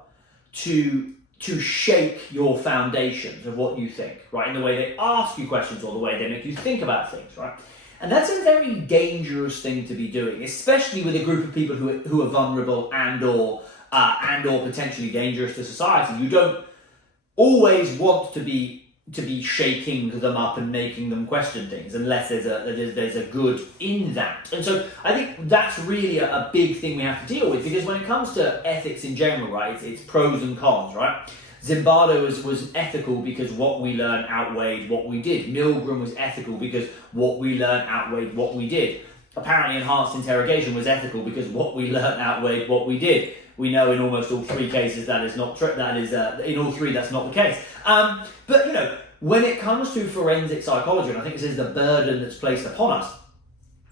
to shake your foundations of what you think, right, in the way they ask you questions or the way they make you think about things, right? And that's a very dangerous thing to be doing, especially with a group of people who are vulnerable and or potentially dangerous to society. You don't always want to be shaking them up and making them question things unless there's a good in that. And so I think that's really a big thing we have to deal with, because when it comes to ethics in general, right, it's pros and cons, right? Zimbardo was ethical because what we learned outweighed what we did. Milgram was ethical because what we learned outweighed what we did. Apparently enhanced interrogation was ethical because what we learned outweighed what we did. We know in almost all three cases that is not true. That is in all three that's not the case. But when it comes to forensic psychology, and I think this is the burden that's placed upon us,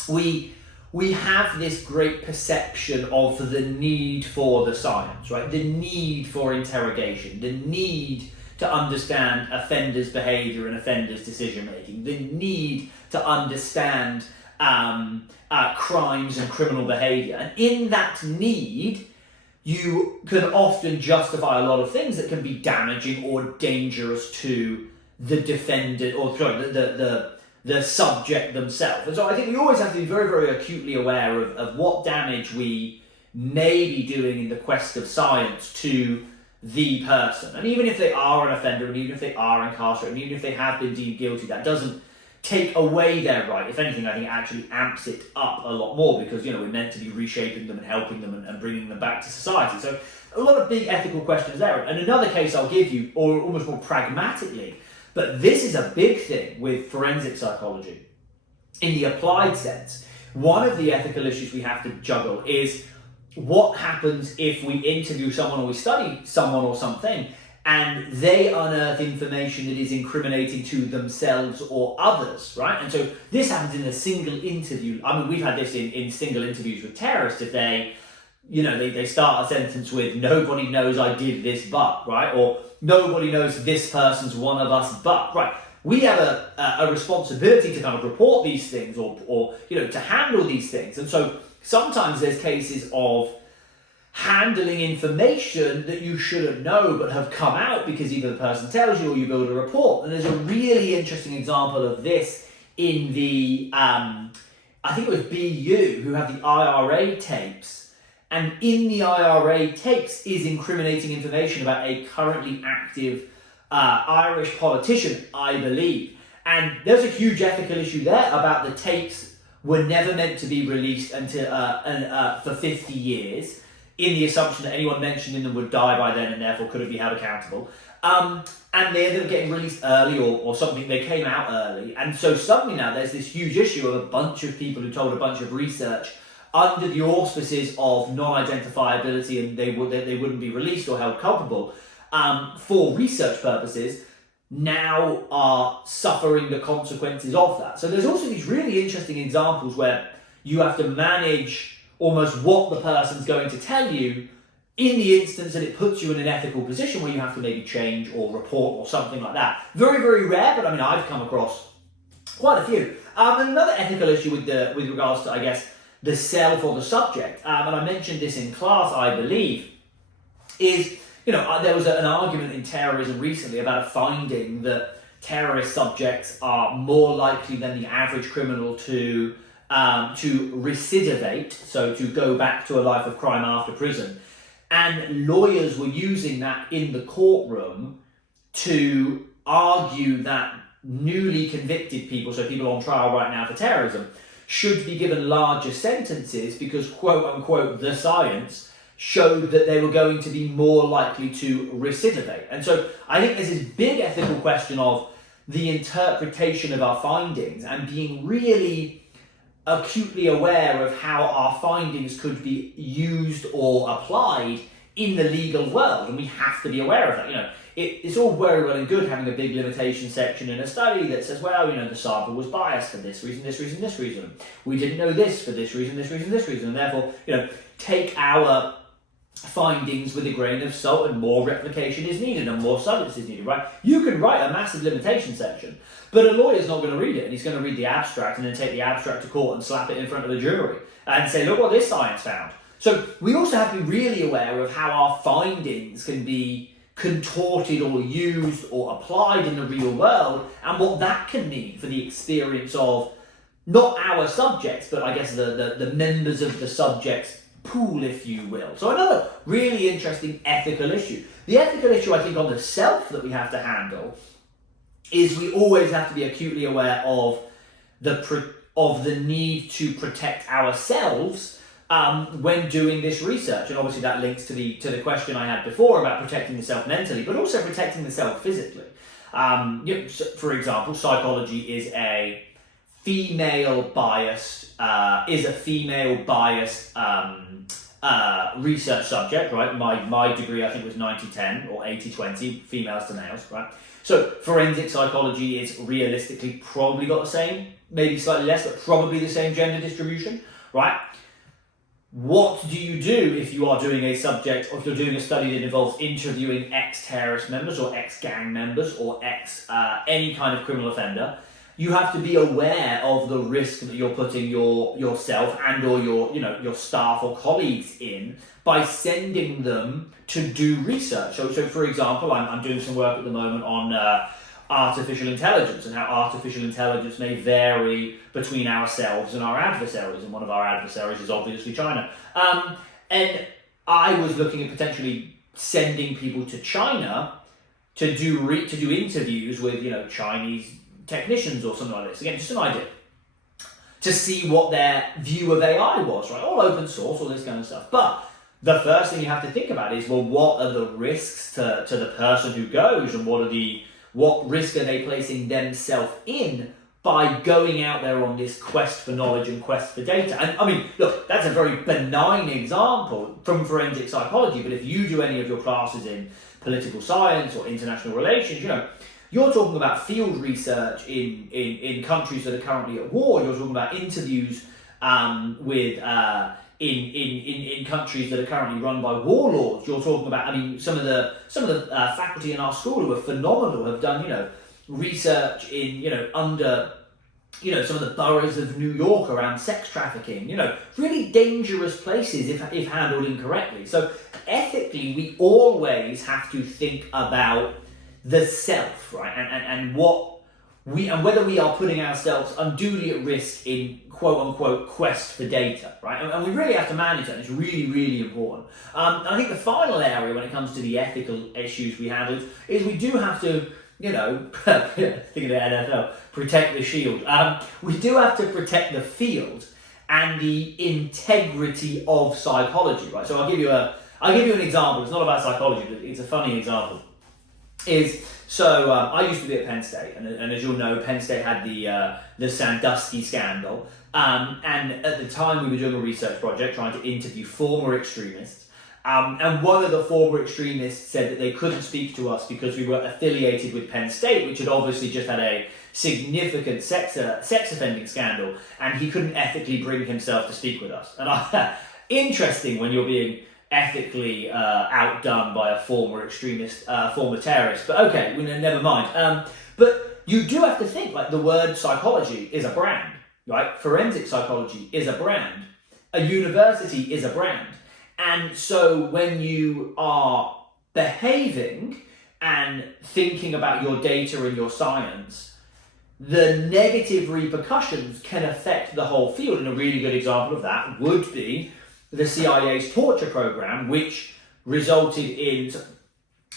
we have this great perception of the need for the science, right? The need for interrogation, the need to understand offenders' behavior and offenders' decision making, the need to understand crimes and criminal behavior, and in that need, you can often justify a lot of things that can be damaging or dangerous to the defendant, or sorry, the subject themselves. And so I think we always have to be very, very acutely aware of what damage we may be doing in the quest of science to the person. And even if they are an offender, and even if they are incarcerated, and even if they have been deemed guilty, that doesn't take away their right. If anything, I think it actually amps it up a lot more, because we're meant to be reshaping them and helping them and bringing them back to society. So a lot of big ethical questions there. And another case I'll give you, or almost more pragmatically, but this is a big thing with forensic psychology in the applied sense. One of the ethical issues we have to juggle is what happens if we interview someone or we study someone or something and they unearth information that is incriminating to themselves or others, right? And so this happens in a single interview. I mean, we've had this in single interviews with terrorists. If they start a sentence with, nobody knows I did this but, right? Or nobody knows this person's one of us but, right? We have a responsibility to kind of report these things or to handle these things. And so sometimes there's cases of handling information that you shouldn't know but have come out because either the person tells you or you build a report. And there's a really interesting example of this in the, I think it was BU, who have the IRA tapes. And in the IRA tapes is incriminating information about a currently active Irish politician, I believe. And there's a huge ethical issue there about the tapes were never meant to be released until for 50 years, in the assumption that anyone mentioned in them would die by then and therefore couldn't be held accountable. And they ended up getting released early or something. They came out early. And so suddenly now there's this huge issue of a bunch of people who told a bunch of research under the auspices of non-identifiability, and they wouldn't be released or held culpable for research purposes, now are suffering the consequences of that. So there's also these really interesting examples where you have to manage almost what the person's going to tell you in the instance that it puts you in an ethical position where you have to maybe change or report or something like that. Very, very rare, but I mean, I've come across quite a few. And another ethical issue with regards to, I guess, the self or the subject, and I mentioned this in class, I believe, is, there was an argument in terrorism recently about a finding that terrorist subjects are more likely than the average criminal to recidivate, so to go back to a life of crime after prison. And lawyers were using that in the courtroom to argue that newly convicted people, so people on trial right now for terrorism, should be given larger sentences because, quote unquote, the science showed that they were going to be more likely to recidivate. And so I think there's this big ethical question of the interpretation of our findings and being really acutely aware of how our findings could be used or applied in the legal world, and we have to be aware of that. It's all very well and good having a big limitation section in a study that says, well, the sample was biased for this reason, this reason, this reason. We didn't know this for this reason, this reason, this reason, and therefore, take our findings with a grain of salt, and more replication is needed and more science is needed, right? You can write a massive limitation section, but a lawyer's not going to read it, and he's going to read the abstract and then take the abstract to court and slap it in front of the jury and say, look what this science found. So we also have to be really aware of how our findings can be contorted or used or applied in the real world, and what that can mean for the experience of not our subjects, but I guess the members of the subjects pool, if you will. So another really interesting ethical issue. The ethical issue, I think, on the self that we have to handle is we always have to be acutely aware of the need to protect ourselves when doing this research. And obviously that links to the question I had before about protecting the self mentally, but also protecting the self physically. So for example, psychology is a female biased research subject, right? My degree, I think, was 90-10 or 80-20, females to males, right? So forensic psychology is realistically probably got the same, maybe slightly less, but probably the same gender distribution, right? What do you do if you are doing a subject, or if you're doing a study that involves interviewing ex-terrorist members or ex-gang members or any kind of criminal offender? You have to be aware of the risk that you're putting yourself and or your staff or colleagues in by sending them to do research. So for example, I'm doing some work at the moment on artificial intelligence and how artificial intelligence may vary between ourselves and our adversaries, and one of our adversaries is obviously China. And I was looking at potentially sending people to China to do interviews with Chinese technicians or something like this. Again, just an idea to see what their view of AI was, right? All open source, all this kind of stuff. But the first thing you have to think about is, well, what are the risks to the person who goes, and what risk are they placing themselves in by going out there on this quest for knowledge and quest for data? And I mean, look, that's a very benign example from forensic psychology, but if you do any of your classes in political science or international relations, you're talking about field research in countries that are currently at war. You're talking about interviews in countries that are currently run by warlords. You're talking about, some of the faculty in our school who are phenomenal have done, research in, under, some of the boroughs of New York around sex trafficking, really dangerous places if handled incorrectly. So ethically, we always have to think about the self, right? And whether we are putting ourselves unduly at risk in quote unquote quest for data, right? And we really have to manage that. It's really, really important. I think the final area when it comes to the ethical issues we handle is we do have to, think of the NFL, protect the shield. We do have to protect the field and the integrity of psychology, right? So I'll give you an example. It's not about psychology, but it's a funny example. I used to be at Penn State, and as you'll know, Penn State had the Sandusky scandal, and at the time we were doing a research project trying to interview former extremists, and one of the former extremists said that they couldn't speak to us because we were affiliated with Penn State, which had obviously just had a significant sex offending scandal, and he couldn't ethically bring himself to speak with us. And interesting when you're being ethically outdone by a former extremist, former terrorist. But okay, never mind. But you do have to think, like, the word psychology is a brand, right? Forensic psychology is a brand. A university is a brand. And so when you are behaving and thinking about your data and your science, the negative repercussions can affect the whole field. And a really good example of that would be the CIA's torture program, which resulted in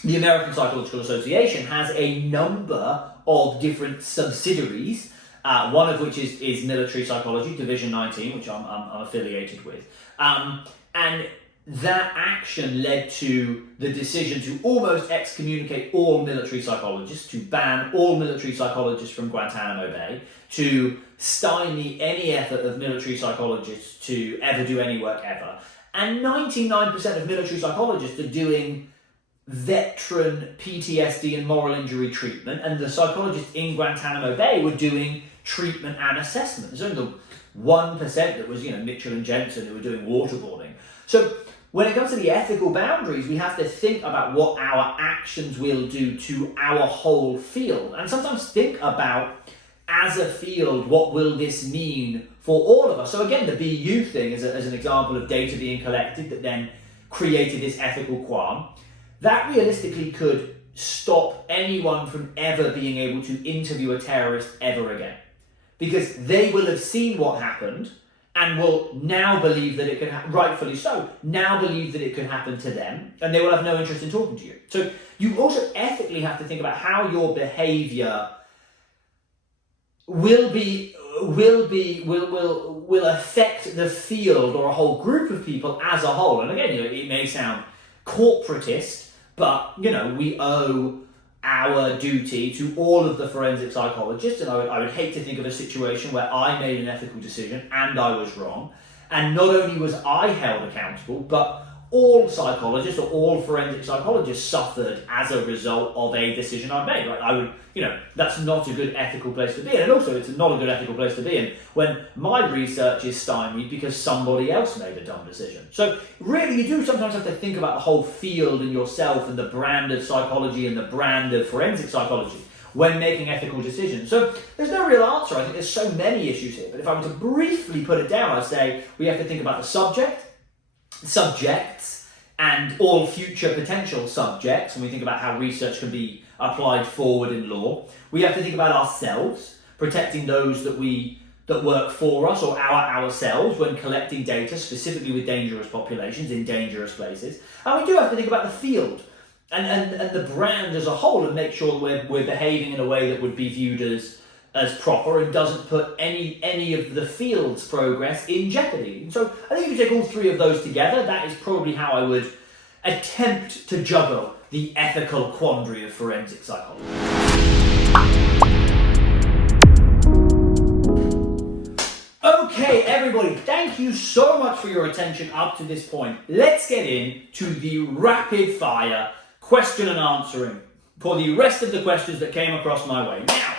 the American Psychological Association has a number of different subsidiaries, one of which is military psychology, Division 19, which I'm affiliated with. And that action led to the decision to almost excommunicate all military psychologists, to ban all military psychologists from Guantanamo Bay, to stymie any effort of military psychologists to ever do any work ever. And 99% of military psychologists are doing veteran PTSD and moral injury treatment, and the psychologists in Guantanamo Bay were doing treatment and assessment. There's only the 1% that was, Mitchell and Jensen, who were doing waterboarding. So when it comes to the ethical boundaries, we have to think about what our actions will do to our whole field, and sometimes think about, as a field, what will this mean for all of us? So again, the BU thing as an example of data being collected that then created this ethical qualm, that realistically could stop anyone from ever being able to interview a terrorist ever again. Because they will have seen what happened and will now believe that it can rightfully so, now believe that it can happen to them, and they will have no interest in talking to you. So you also ethically have to think about how your behavior will affect the field or a whole group of people as a whole. And again, it may sound corporatist, but we owe our duty to all of the forensic psychologists, and I would hate to think of a situation where I made an ethical decision and I was wrong, and not only was I held accountable, but all psychologists or all forensic psychologists suffered as a result of a decision I made, right? That's not a good ethical place to be in. And also, it's not a good ethical place to be in when my research is stymied because somebody else made a dumb decision. So really, you do sometimes have to think about the whole field and yourself and the brand of psychology and the brand of forensic psychology when making ethical decisions. So there's no real answer. I think there's so many issues here. But if I were to briefly put it down, I'd say we have to think about the subjects, and all future potential subjects when we think about how research can be applied forward in law. We have to think about ourselves, protecting those that work for us or ourselves when collecting data, specifically with dangerous populations in dangerous places. And we do have to think about the field and the brand as a whole, and make sure we're behaving in a way that would be viewed as proper and doesn't put any of the field's progress in jeopardy. And so I think if you take all three of those together, that is probably how I would attempt to juggle the ethical quandary of forensic psychology. Okay, everybody, thank you so much for your attention up to this point. Let's get into the rapid fire question and answering for the rest of the questions that came across my way. Now,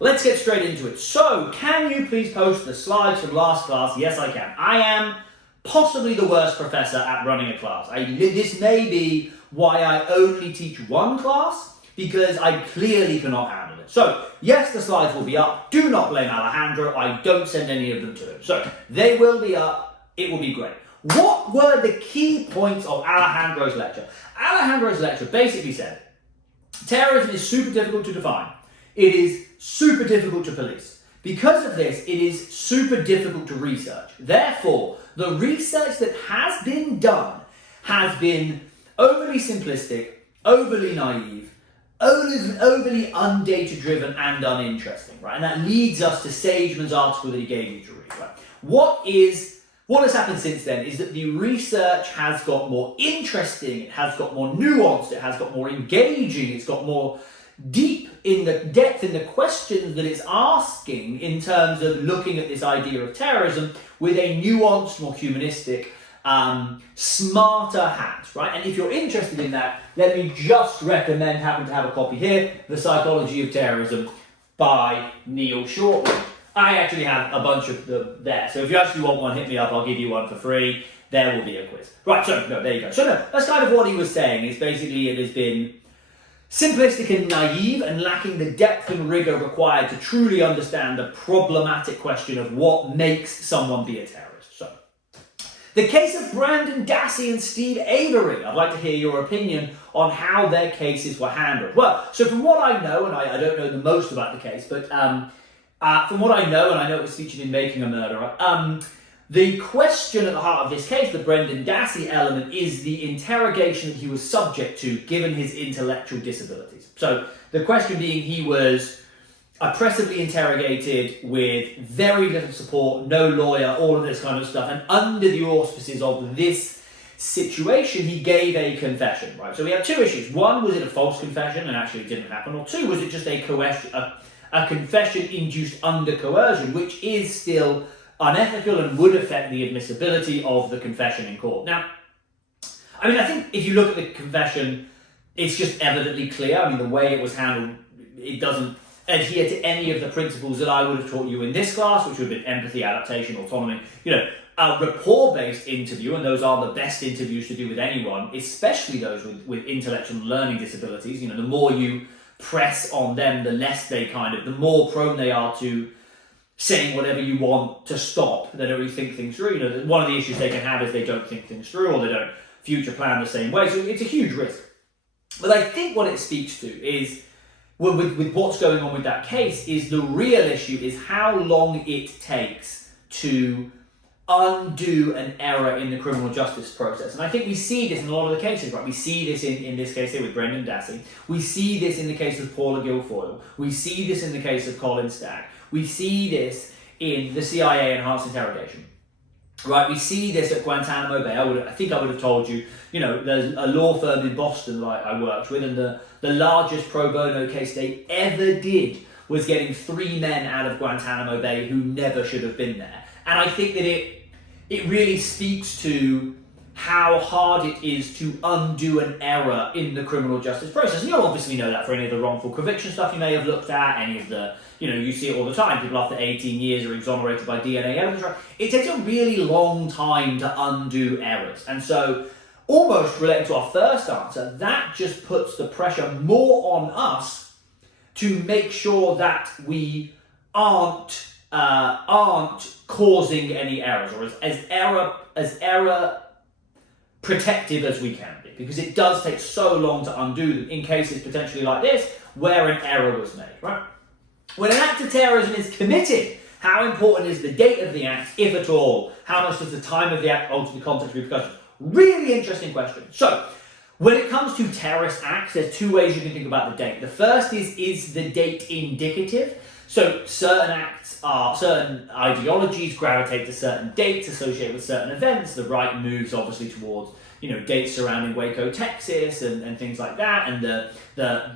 let's get straight into it. So, can you please post the slides from last class? Yes, I can. I am possibly the worst professor at running a class. This may be why I only teach one class, because I clearly cannot handle it. So, yes, the slides will be up. Do not blame Alejandro. I don't send any of them to him. So, they will be up. It will be great. What were the key points of Alejandro's lecture? Alejandro's lecture basically said, terrorism is super difficult to define. It is super difficult to police. Because of this, it is super difficult to research. Therefore, the research that has been done has been overly simplistic, overly naive, overly undata-driven and uninteresting, right? And that leads us to Sageman's article that he gave you to read, right? What is what has happened since then is that the research has got more interesting, it has got more nuanced, it has got more engaging, it's got more deep in the depth in the questions that it's asking in terms of looking at this idea of terrorism with a nuanced, more humanistic, smarter hat, right? And if you're interested in that, let me just recommend, happen to have a copy here, The Psychology of Terrorism by Neil Shortland. I actually have a bunch of them there. So if you actually want one, hit me up. I'll give you one for free. There will be a quiz. Right, so, no, there you go. So, no, that's kind of what he was saying, is basically it has been simplistic and naive and lacking the depth and rigor required to truly understand the problematic question of what makes someone be a terrorist. So, the case of Brandon Dassey and Steve Avery. I'd like to hear your opinion on how their cases were handled. Well, so from what I know, and I don't know the most about the case, but from what I know, and I know it was featured in Making a Murderer, the question at the heart of this case, the Brendan Dassey element, is the interrogation that he was subject to given his intellectual disabilities. So the question being, he was oppressively interrogated with very little support, no lawyer, all of this kind of stuff, and under the auspices of this situation, he gave a confession, right? So we have two issues. One, was it a false confession and actually it didn't happen? Or two, was it just a confession induced under coercion, which is still unethical and would affect the admissibility of the confession in court. Now, I mean, I think if you look at the confession, it's just evidently clear. I mean, the way it was handled, it doesn't adhere to any of the principles that I would have taught you in this class, which would have been empathy, adaptation, autonomy, a rapport-based interview, and those are the best interviews to do with anyone, especially those with intellectual and learning disabilities. The more you press on them, the less they the more prone they are to saying whatever you want to stop. They don't really think things through. One of the issues they can have is they don't think things through, or they don't future plan the same way. So it's a huge risk. But I think what it speaks to is, with what's going on with that case, is the real issue is how long it takes to undo an error in the criminal justice process. And I think we see this in a lot of the cases, right? We see this in this case here with Brendan Dassey. We see this in the case of Paula Guilfoyle. We see this in the case of Colin Stagg. We see this in the CIA enhanced interrogation, right? We see this at Guantanamo Bay. I think I would have told you, there's a law firm in Boston that I worked with, and the largest pro bono case they ever did was getting 3 men out of Guantanamo Bay who never should have been there. And I think that it really speaks to how hard it is to undo an error in the criminal justice process. And you'll obviously know that for any of the wrongful conviction stuff you may have looked at, any of the, you see it all the time, people after 18 years are exonerated by DNA evidence, right? It takes a really long time to undo errors. And so, almost relating to our first answer, that just puts the pressure more on us to make sure that we aren't causing any errors, or as error protective as we can be, because it does take so long to undo them in cases potentially like this where an error was made, right? When an act of terrorism is committed, how important is the date of the act, if at all? How much does the time of the act alter the context of repercussions? Really interesting question. So, when it comes to terrorist acts, there's 2 ways you can think about the date. The first is the date indicative? So certain ideologies gravitate to certain dates associated with certain events. The right moves obviously towards, dates surrounding Waco, Texas and things like that. And the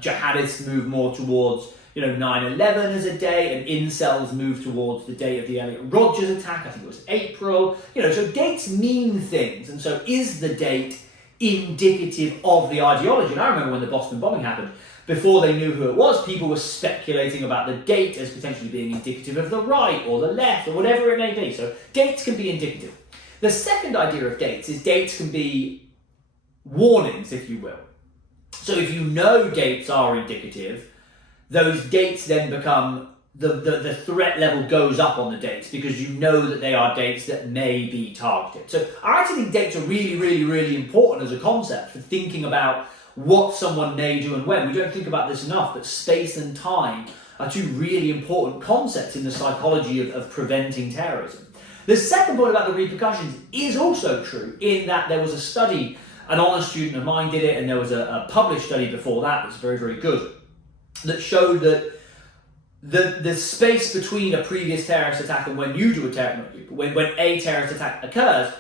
jihadists move more towards, 9/11 as a day, and incels move towards the day of the Elliot Rodgers attack. I think it was April. So dates mean things. And so is the date indicative of the ideology? And I remember when the Boston bombing happened, before they knew who it was, people were speculating about the date as potentially being indicative of the right or the left or whatever it may be. So dates can be indicative. The second idea of dates is dates can be warnings, if you will. So if you know dates are indicative, those dates then become, the threat level goes up on the dates because you know that they are dates that may be targeted. So I actually think dates are really, really, really important as a concept for thinking about what someone may do and when. We don't think about this enough, but space and time are 2 really important concepts in the psychology of preventing terrorism. The second point about the repercussions is also true in that there was a study, an honours student of mine did it, and there was a published study before that that's very, very good, that showed that the space between a previous terrorist attack and when you do a when a terrorist attack occurs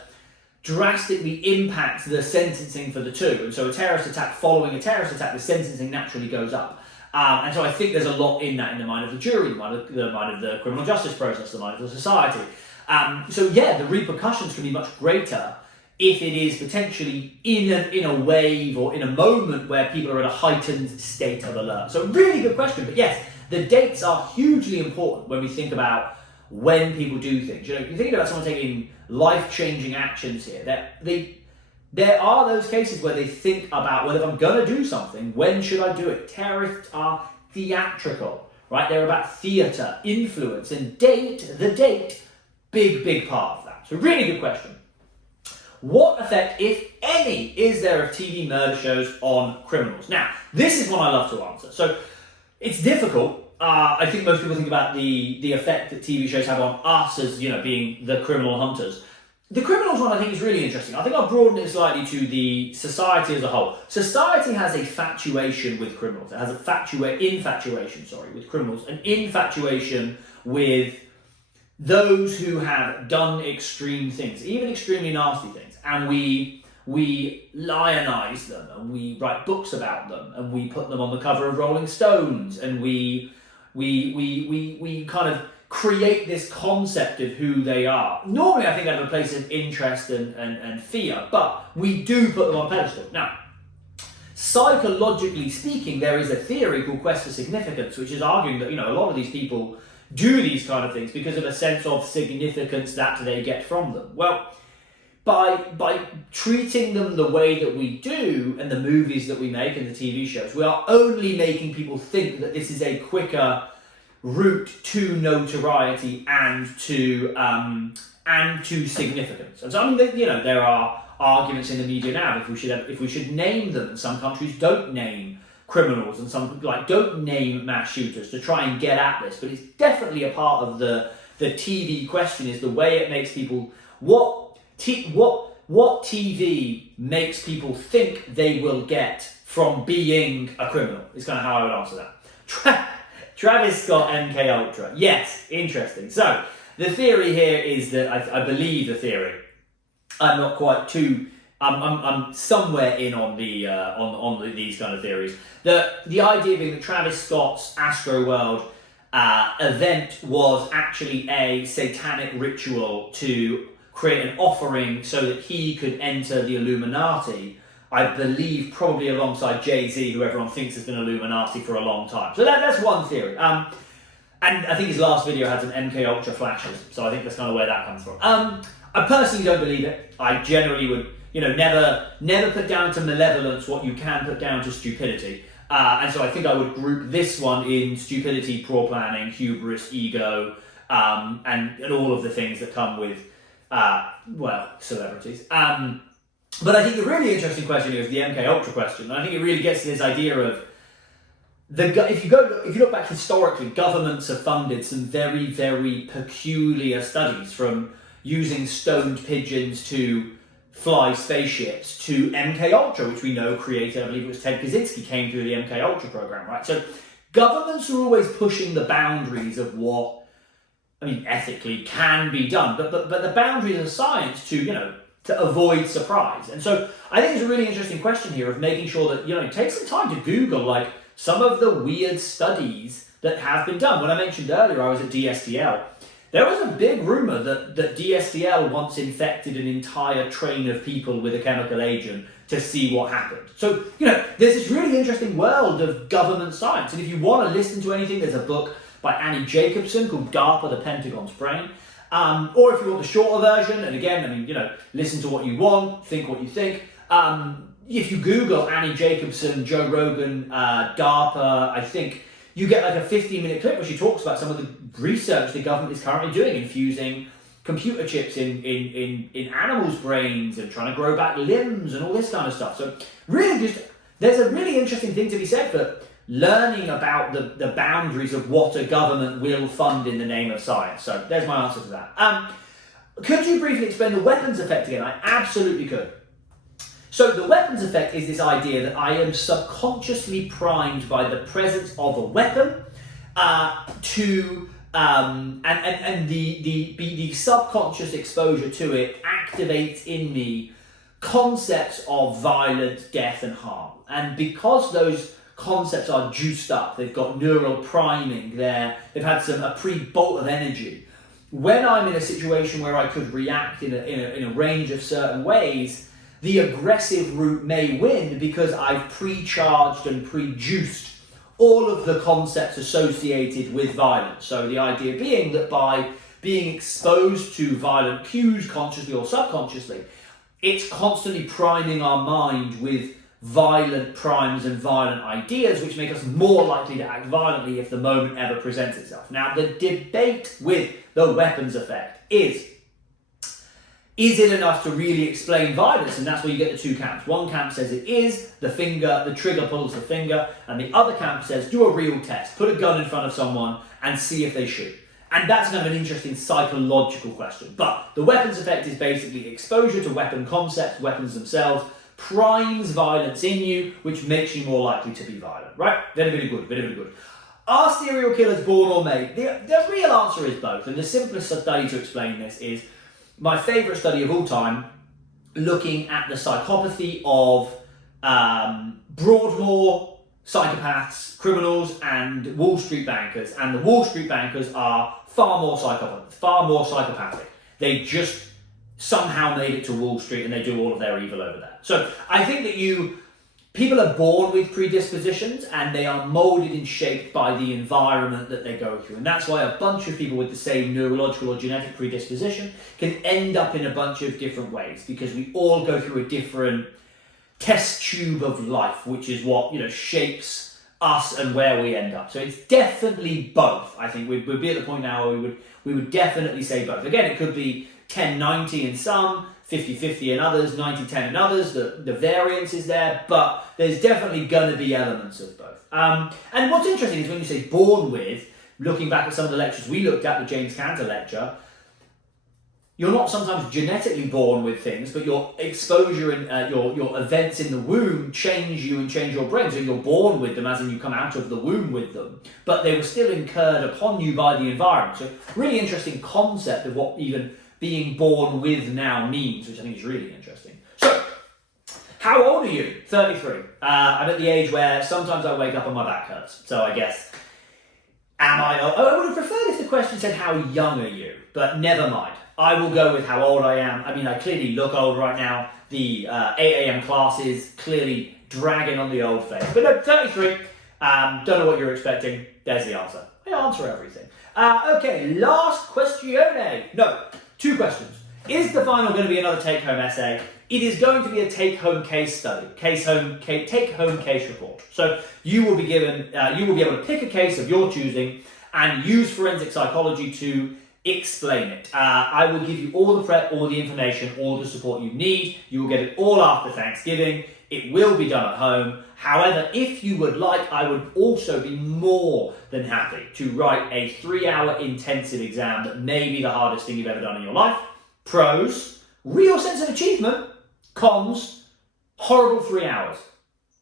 drastically impacts the sentencing for the two. And so a terrorist attack following a terrorist attack, the sentencing naturally goes up. And so I think there's a lot in that in the mind of the jury, the mind of the criminal justice process, the mind of the society. So yeah, the repercussions can be much greater if it is potentially in a wave or in a moment where people are in a heightened state of alert. So really good question, but yes, the dates are hugely important when we think about when people do things. You know, you think about someone taking life-changing actions here, there are those cases where they think about, well, if I'm going to do something, when should I do it? Terrorists are theatrical, right? They're about theatre, influence, and the date, big part of that. So really good question. What effect, if any, is there of TV murder shows on criminals? Now, this is one I love to answer. So it's difficult. I think most people think about the effect that TV shows have on us as, you know, being the criminal hunters. The criminals one I think is really interesting. I think I'll broaden it slightly to the society as a whole. Society has a infatuation with criminals. It has infatuation with criminals, an infatuation with those who have done extreme things, even extremely nasty things, and we lionize them, and we write books about them, and we put them on the cover of Rolling Stones, and we kind of create this concept of who they are. Normally, I think out of a place of interest and fear, but we do put them on a pedestal. Now, psychologically speaking, there is a theory called quest for significance, which is arguing that, you know, a lot of these people do these kind of things because of a sense of significance that they get from them. Well, by treating them the way that we do and the movies that we make and the TV shows, we are only making people think that this is a quicker route to notoriety and to significance. And so, I mean, you know, there are arguments in the media now if we should name them. Some countries don't name criminals, and some don't name mass shooters to try and get at this. But it's definitely a part of the TV question, is the way it makes people what TV makes people think they will get from being a criminal is kind of how I would answer that. Travis Scott, MK Ultra. Yes, interesting. So the theory here is that I believe the theory. I'm not quite too. I'm somewhere in on these kind of theories. The idea being that Travis Scott's Astroworld event was actually a satanic ritual to create an offering so that he could enter the Illuminati. I believe probably alongside Jay-Z, who everyone thinks has been Illuminati for a long time. So that's one theory. And I think his last video had some MK Ultra flashes, so I think that's kind of where that comes from. I personally don't believe it. I generally would, you know, never put down to malevolence what you can put down to stupidity. And so I think I would group this one in stupidity, poor planning, hubris, ego, and all of the things that come with, celebrities. But I think the really interesting question here is the MK Ultra question. And I think it really gets to this idea of if you look back historically, governments have funded some very, very peculiar studies, from using stoned pigeons to fly spaceships to MK Ultra, which we know created, I believe it was Ted Kaczynski, came through the MK Ultra program, right? So governments are always pushing the boundaries of what, I mean, ethically can be done, but the boundaries of science to avoid surprise. And so I think it's a really interesting question here of making sure that, take some time to Google, like, some of the weird studies that have been done. When I mentioned earlier I was at DSTL, there was a big rumor that DSTL once infected an entire train of people with a chemical agent to see what happened. So, there's this really interesting world of government science. And if you want to listen to anything, there's a book by Annie Jacobson called DARPA, The Pentagon's Brain. Or if you want the shorter version, and again, listen to what you want, think what you think. If you Google Annie Jacobson, Joe Rogan, DARPA, I think you get like a 15-minute clip where she talks about some of the research the government is currently doing, infusing computer chips in animals' brains and trying to grow back limbs and all this kind of stuff. So really there's a really interesting thing to be said for learning about the boundaries of what a government will fund in the name of science. So there's my answer to that. Could you briefly explain the weapons effect again? I absolutely could. So the weapons effect is this idea that I am subconsciously primed by the presence of a weapon, and the subconscious exposure to it activates in me concepts of violence, death, and harm. And because those concepts are juiced up, they've got neural priming there, they've had a pre-bolt of energy. When I'm in a situation where I could react in a range of certain ways, the aggressive route may win because I've pre-charged and pre-juiced all of the concepts associated with violence. So the idea being that by being exposed to violent cues, consciously or subconsciously, it's constantly priming our mind with violent primes and violent ideas, which make us more likely to act violently if the moment ever presents itself. Now, the debate with the weapons effect is it enough to really explain violence? And that's where you get the two camps. One camp says it is, the trigger pulls the finger, and the other camp says do a real test, put a gun in front of someone and see if they shoot. And that's kind of an interesting psychological question. But the weapons effect is basically exposure to weapon concepts, weapons themselves, primes violence in you, which makes you more likely to be violent, right? Very good. Are serial killers born or made? The real answer is both. And the simplest study to explain this is my favourite study of all time, looking at the psychopathy of Broadmoor psychopaths, criminals, and Wall Street bankers. And the Wall Street bankers are far more psychopathic. They just somehow made it to Wall Street and they do all of their evil over there. So I think that people are born with predispositions and they are molded and shaped by the environment that they go through. And that's why a bunch of people with the same neurological or genetic predisposition can end up in a bunch of different ways, because we all go through a different test tube of life, which is what shapes us and where we end up. So it's definitely both. I think we'd be at the point now where we would definitely say both. Again, it could be 10-90 in some, 50-50 in others, 90-10 in others. The variance is there, but there's definitely going to be elements of both. And what's interesting is when you say born with, looking back at some of the lectures we looked at, the James Cantor lecture, you're not sometimes genetically born with things, but your exposure and your events in the womb change you and change your brain. So you're born with them, as in you come out of the womb with them, but they were still incurred upon you by the environment. So really interesting concept of what even being born with now means, which I think is really interesting. So, how old are you? 33. I'm at the age where sometimes I wake up and my back hurts. So I guess, am I old? I would have preferred if the question said, how young are you? But never mind. I will go with how old I am. I mean, I clearly look old right now. The 8 a.m. class is clearly dragging on the old face. But no, 33. Don't know what you're expecting. There's the answer. I answer everything. Okay, last questione. No, 2 questions. Is the final going to be another take-home essay? It is going to be a take-home case study, take-home case report. So you will be given, you will be able to pick a case of your choosing and use forensic psychology to explain it. I will give you all the prep, all the information, all the support you need. You will get it all after Thanksgiving. It will be done at home. However, if you would like, I would also be more than happy to write a 3-hour intensive exam that may be the hardest thing you've ever done in your life. Pros, real sense of achievement. Cons, horrible 3 hours.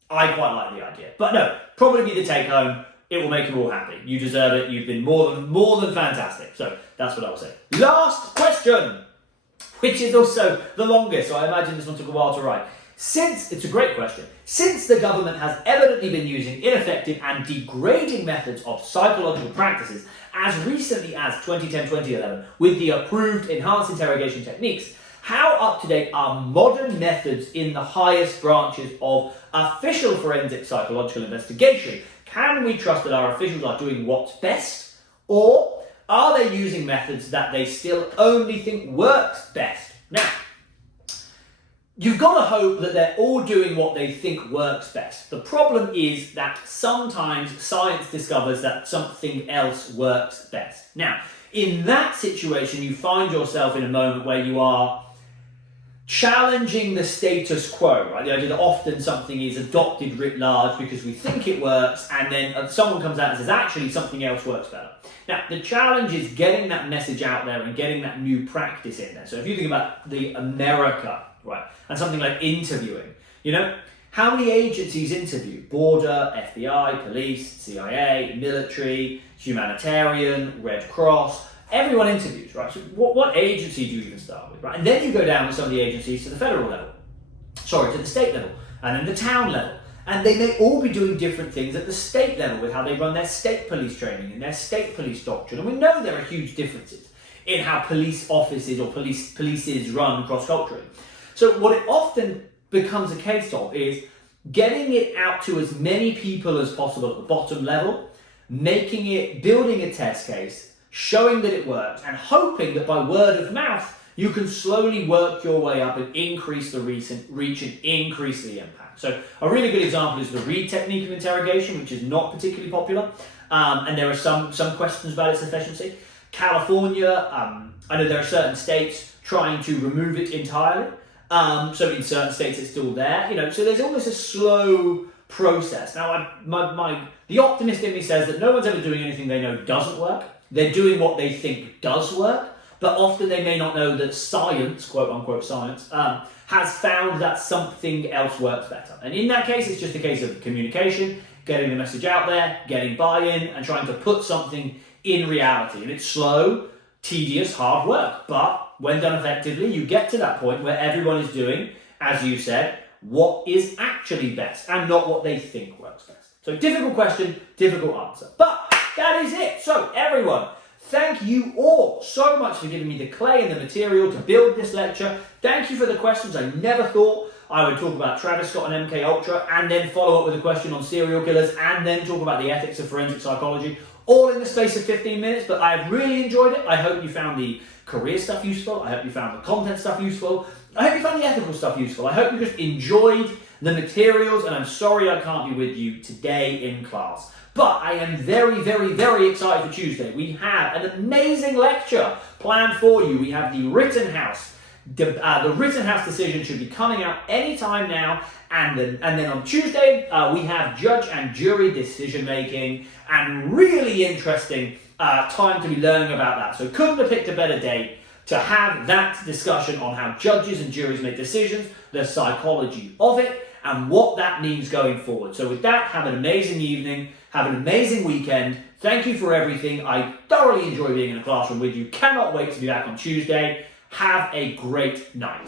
I quite like the idea. But no, probably be the take home. It will make you all happy. You deserve it. You've been more than fantastic. So that's what I will say. Last question, which is also the longest. So I imagine this one took a while to write. It's a great question. Since the government has evidently been using ineffective and degrading methods of psychological practices as recently as 2010-2011 with the approved enhanced interrogation techniques, how up-to-date are modern methods in the highest branches of official forensic psychological investigation? Can we trust that our officials are doing what's best? Or are they using methods that they still only think works best? Now, you've got to hope that they're all doing what they think works best. The problem is that sometimes science discovers that something else works best. Now, in that situation, you find yourself in a moment where you are challenging the status quo, right? The idea that often something is adopted writ large because we think it works, and then someone comes out and says, actually, something else works better. Now, the challenge is getting that message out there and getting that new practice in there. So if you think about the America, right, and something like interviewing, how many agencies interview? Border, FBI, police, CIA, military, humanitarian, Red Cross, everyone interviews, right? So what agency do you even start with, right? And then you go down with some of the agencies to the federal level, to the state level, and then the town level. And they may all be doing different things at the state level with how they run their state police training and their state police doctrine. And we know there are huge differences in how police offices or polices run cross-culturally. So what it often becomes a case of is getting it out to as many people as possible at the bottom level, building a test case, showing that it works, and hoping that by word of mouth, you can slowly work your way up and increase the reach and increase the impact. So a really good example is the Reid technique of interrogation, which is not particularly popular, and there are some questions about its efficiency. California, I know there are certain states trying to remove it entirely. So in certain states it's still there, so there's almost a slow process. Now, the optimist in me says that no one's ever doing anything they know doesn't work. They're doing what they think does work, but often they may not know that science, quote unquote science, has found that something else works better. And in that case, it's just a case of communication, getting the message out there, getting buy-in, and trying to put something in reality. And it's slow, tedious, hard work, but when done effectively, you get to that point where everyone is doing, as you said, what is actually best and not what they think works best. So difficult question, difficult answer. But that is it. So everyone, thank you all so much for giving me the clay and the material to build this lecture. Thank you for the questions. I never thought I would talk about Travis Scott and MK Ultra and then follow up with a question on serial killers and then talk about the ethics of forensic psychology, all in the space of 15 minutes, but I have really enjoyed it. I hope you found the career stuff useful. I hope you found the content stuff useful. I hope you found the ethical stuff useful. I hope you just enjoyed the materials, and I'm sorry I can't be with you today in class. But I am very, very, very excited for Tuesday. We have an amazing lecture planned for you. We have the Rittenhouse. The Rittenhouse decision should be coming out anytime now. And then on Tuesday, we have judge and jury decision making, and really interesting time to be learning about that. So couldn't have picked a better day to have that discussion on how judges and juries make decisions, the psychology of it, and what that means going forward. So with that, have an amazing evening, have an amazing weekend. Thank you for everything. I thoroughly enjoy being in a classroom with you. Cannot wait to be back on Tuesday. Have a great night.